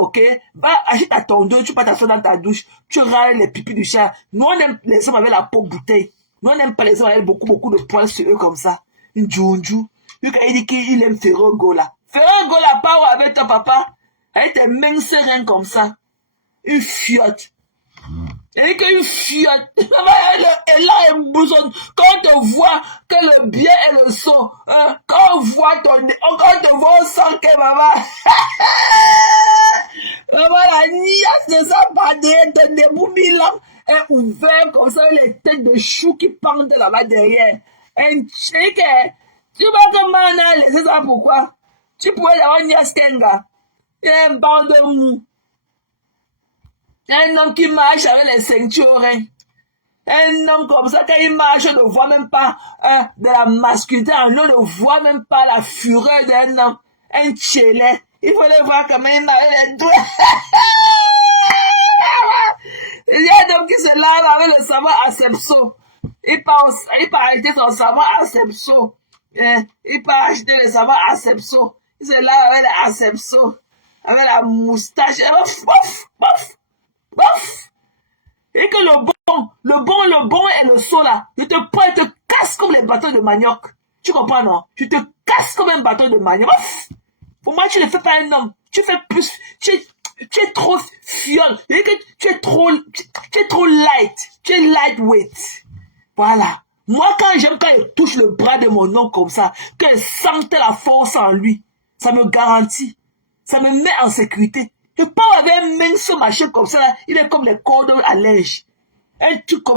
ok? Va, achète ta tondeuse, tu passes ta soeur dans ta douche, tu râles les pipis du chat. Nous, on aime les hommes avec la peau bouteille. Nous, on n'aime pas les hommes avec beaucoup de poils sur eux comme ça. Une djounjou. Lui, quand il dit qu'il aime Ferro Gola. Ferro Gola, pas avec ton papa. Elle était mains sereine comme ça. Une fiotte. Elle est qu'une fiotte. Elle a un bouson. Quand on te voit que le bien et le son, quand on voit quand on te voit, on sent que maman. Maman, la niasse de sa badée de Neboumi là est ouverte comme ça, les têtes de choux qui pendent là-bas derrière. Un check. Tu vois comment on a laissé ça pourquoi? Tu pourrais avoir niasse Kenga. Il y a un banc de mou. Un homme qui marche avec les ceintures. Un homme comme ça, quand il marche, on ne voit même pas de la masculinité. On ne voit même pas la fureur d'un homme. Un tchélet. Il faut le voir comment il marche les doigts. Il y a un homme qui se lave avec le savon Asepso. Il part acheter son savon Asepso. Il part acheter le savon Asepso. Il se lave avec le Asepso. Avec la moustache, bof. Et que le bon et le saut là, je te prends et te casse comme les bâtons de manioc. Tu comprends, non? Je te casse comme un bâton de manioc. Bof. Pour moi, tu ne fais pas un homme. Tu fais plus. Tu es trop fiole. Tu es trop light. Tu es lightweight. Voilà. Moi, quand j'aime, quand il touche le bras de mon oncle comme ça, qu'il sente la force en lui, ça me garantit. Ça me met en sécurité. Je parle avec un mince machin comme ça, il est comme les cordes à linge. Un truc comme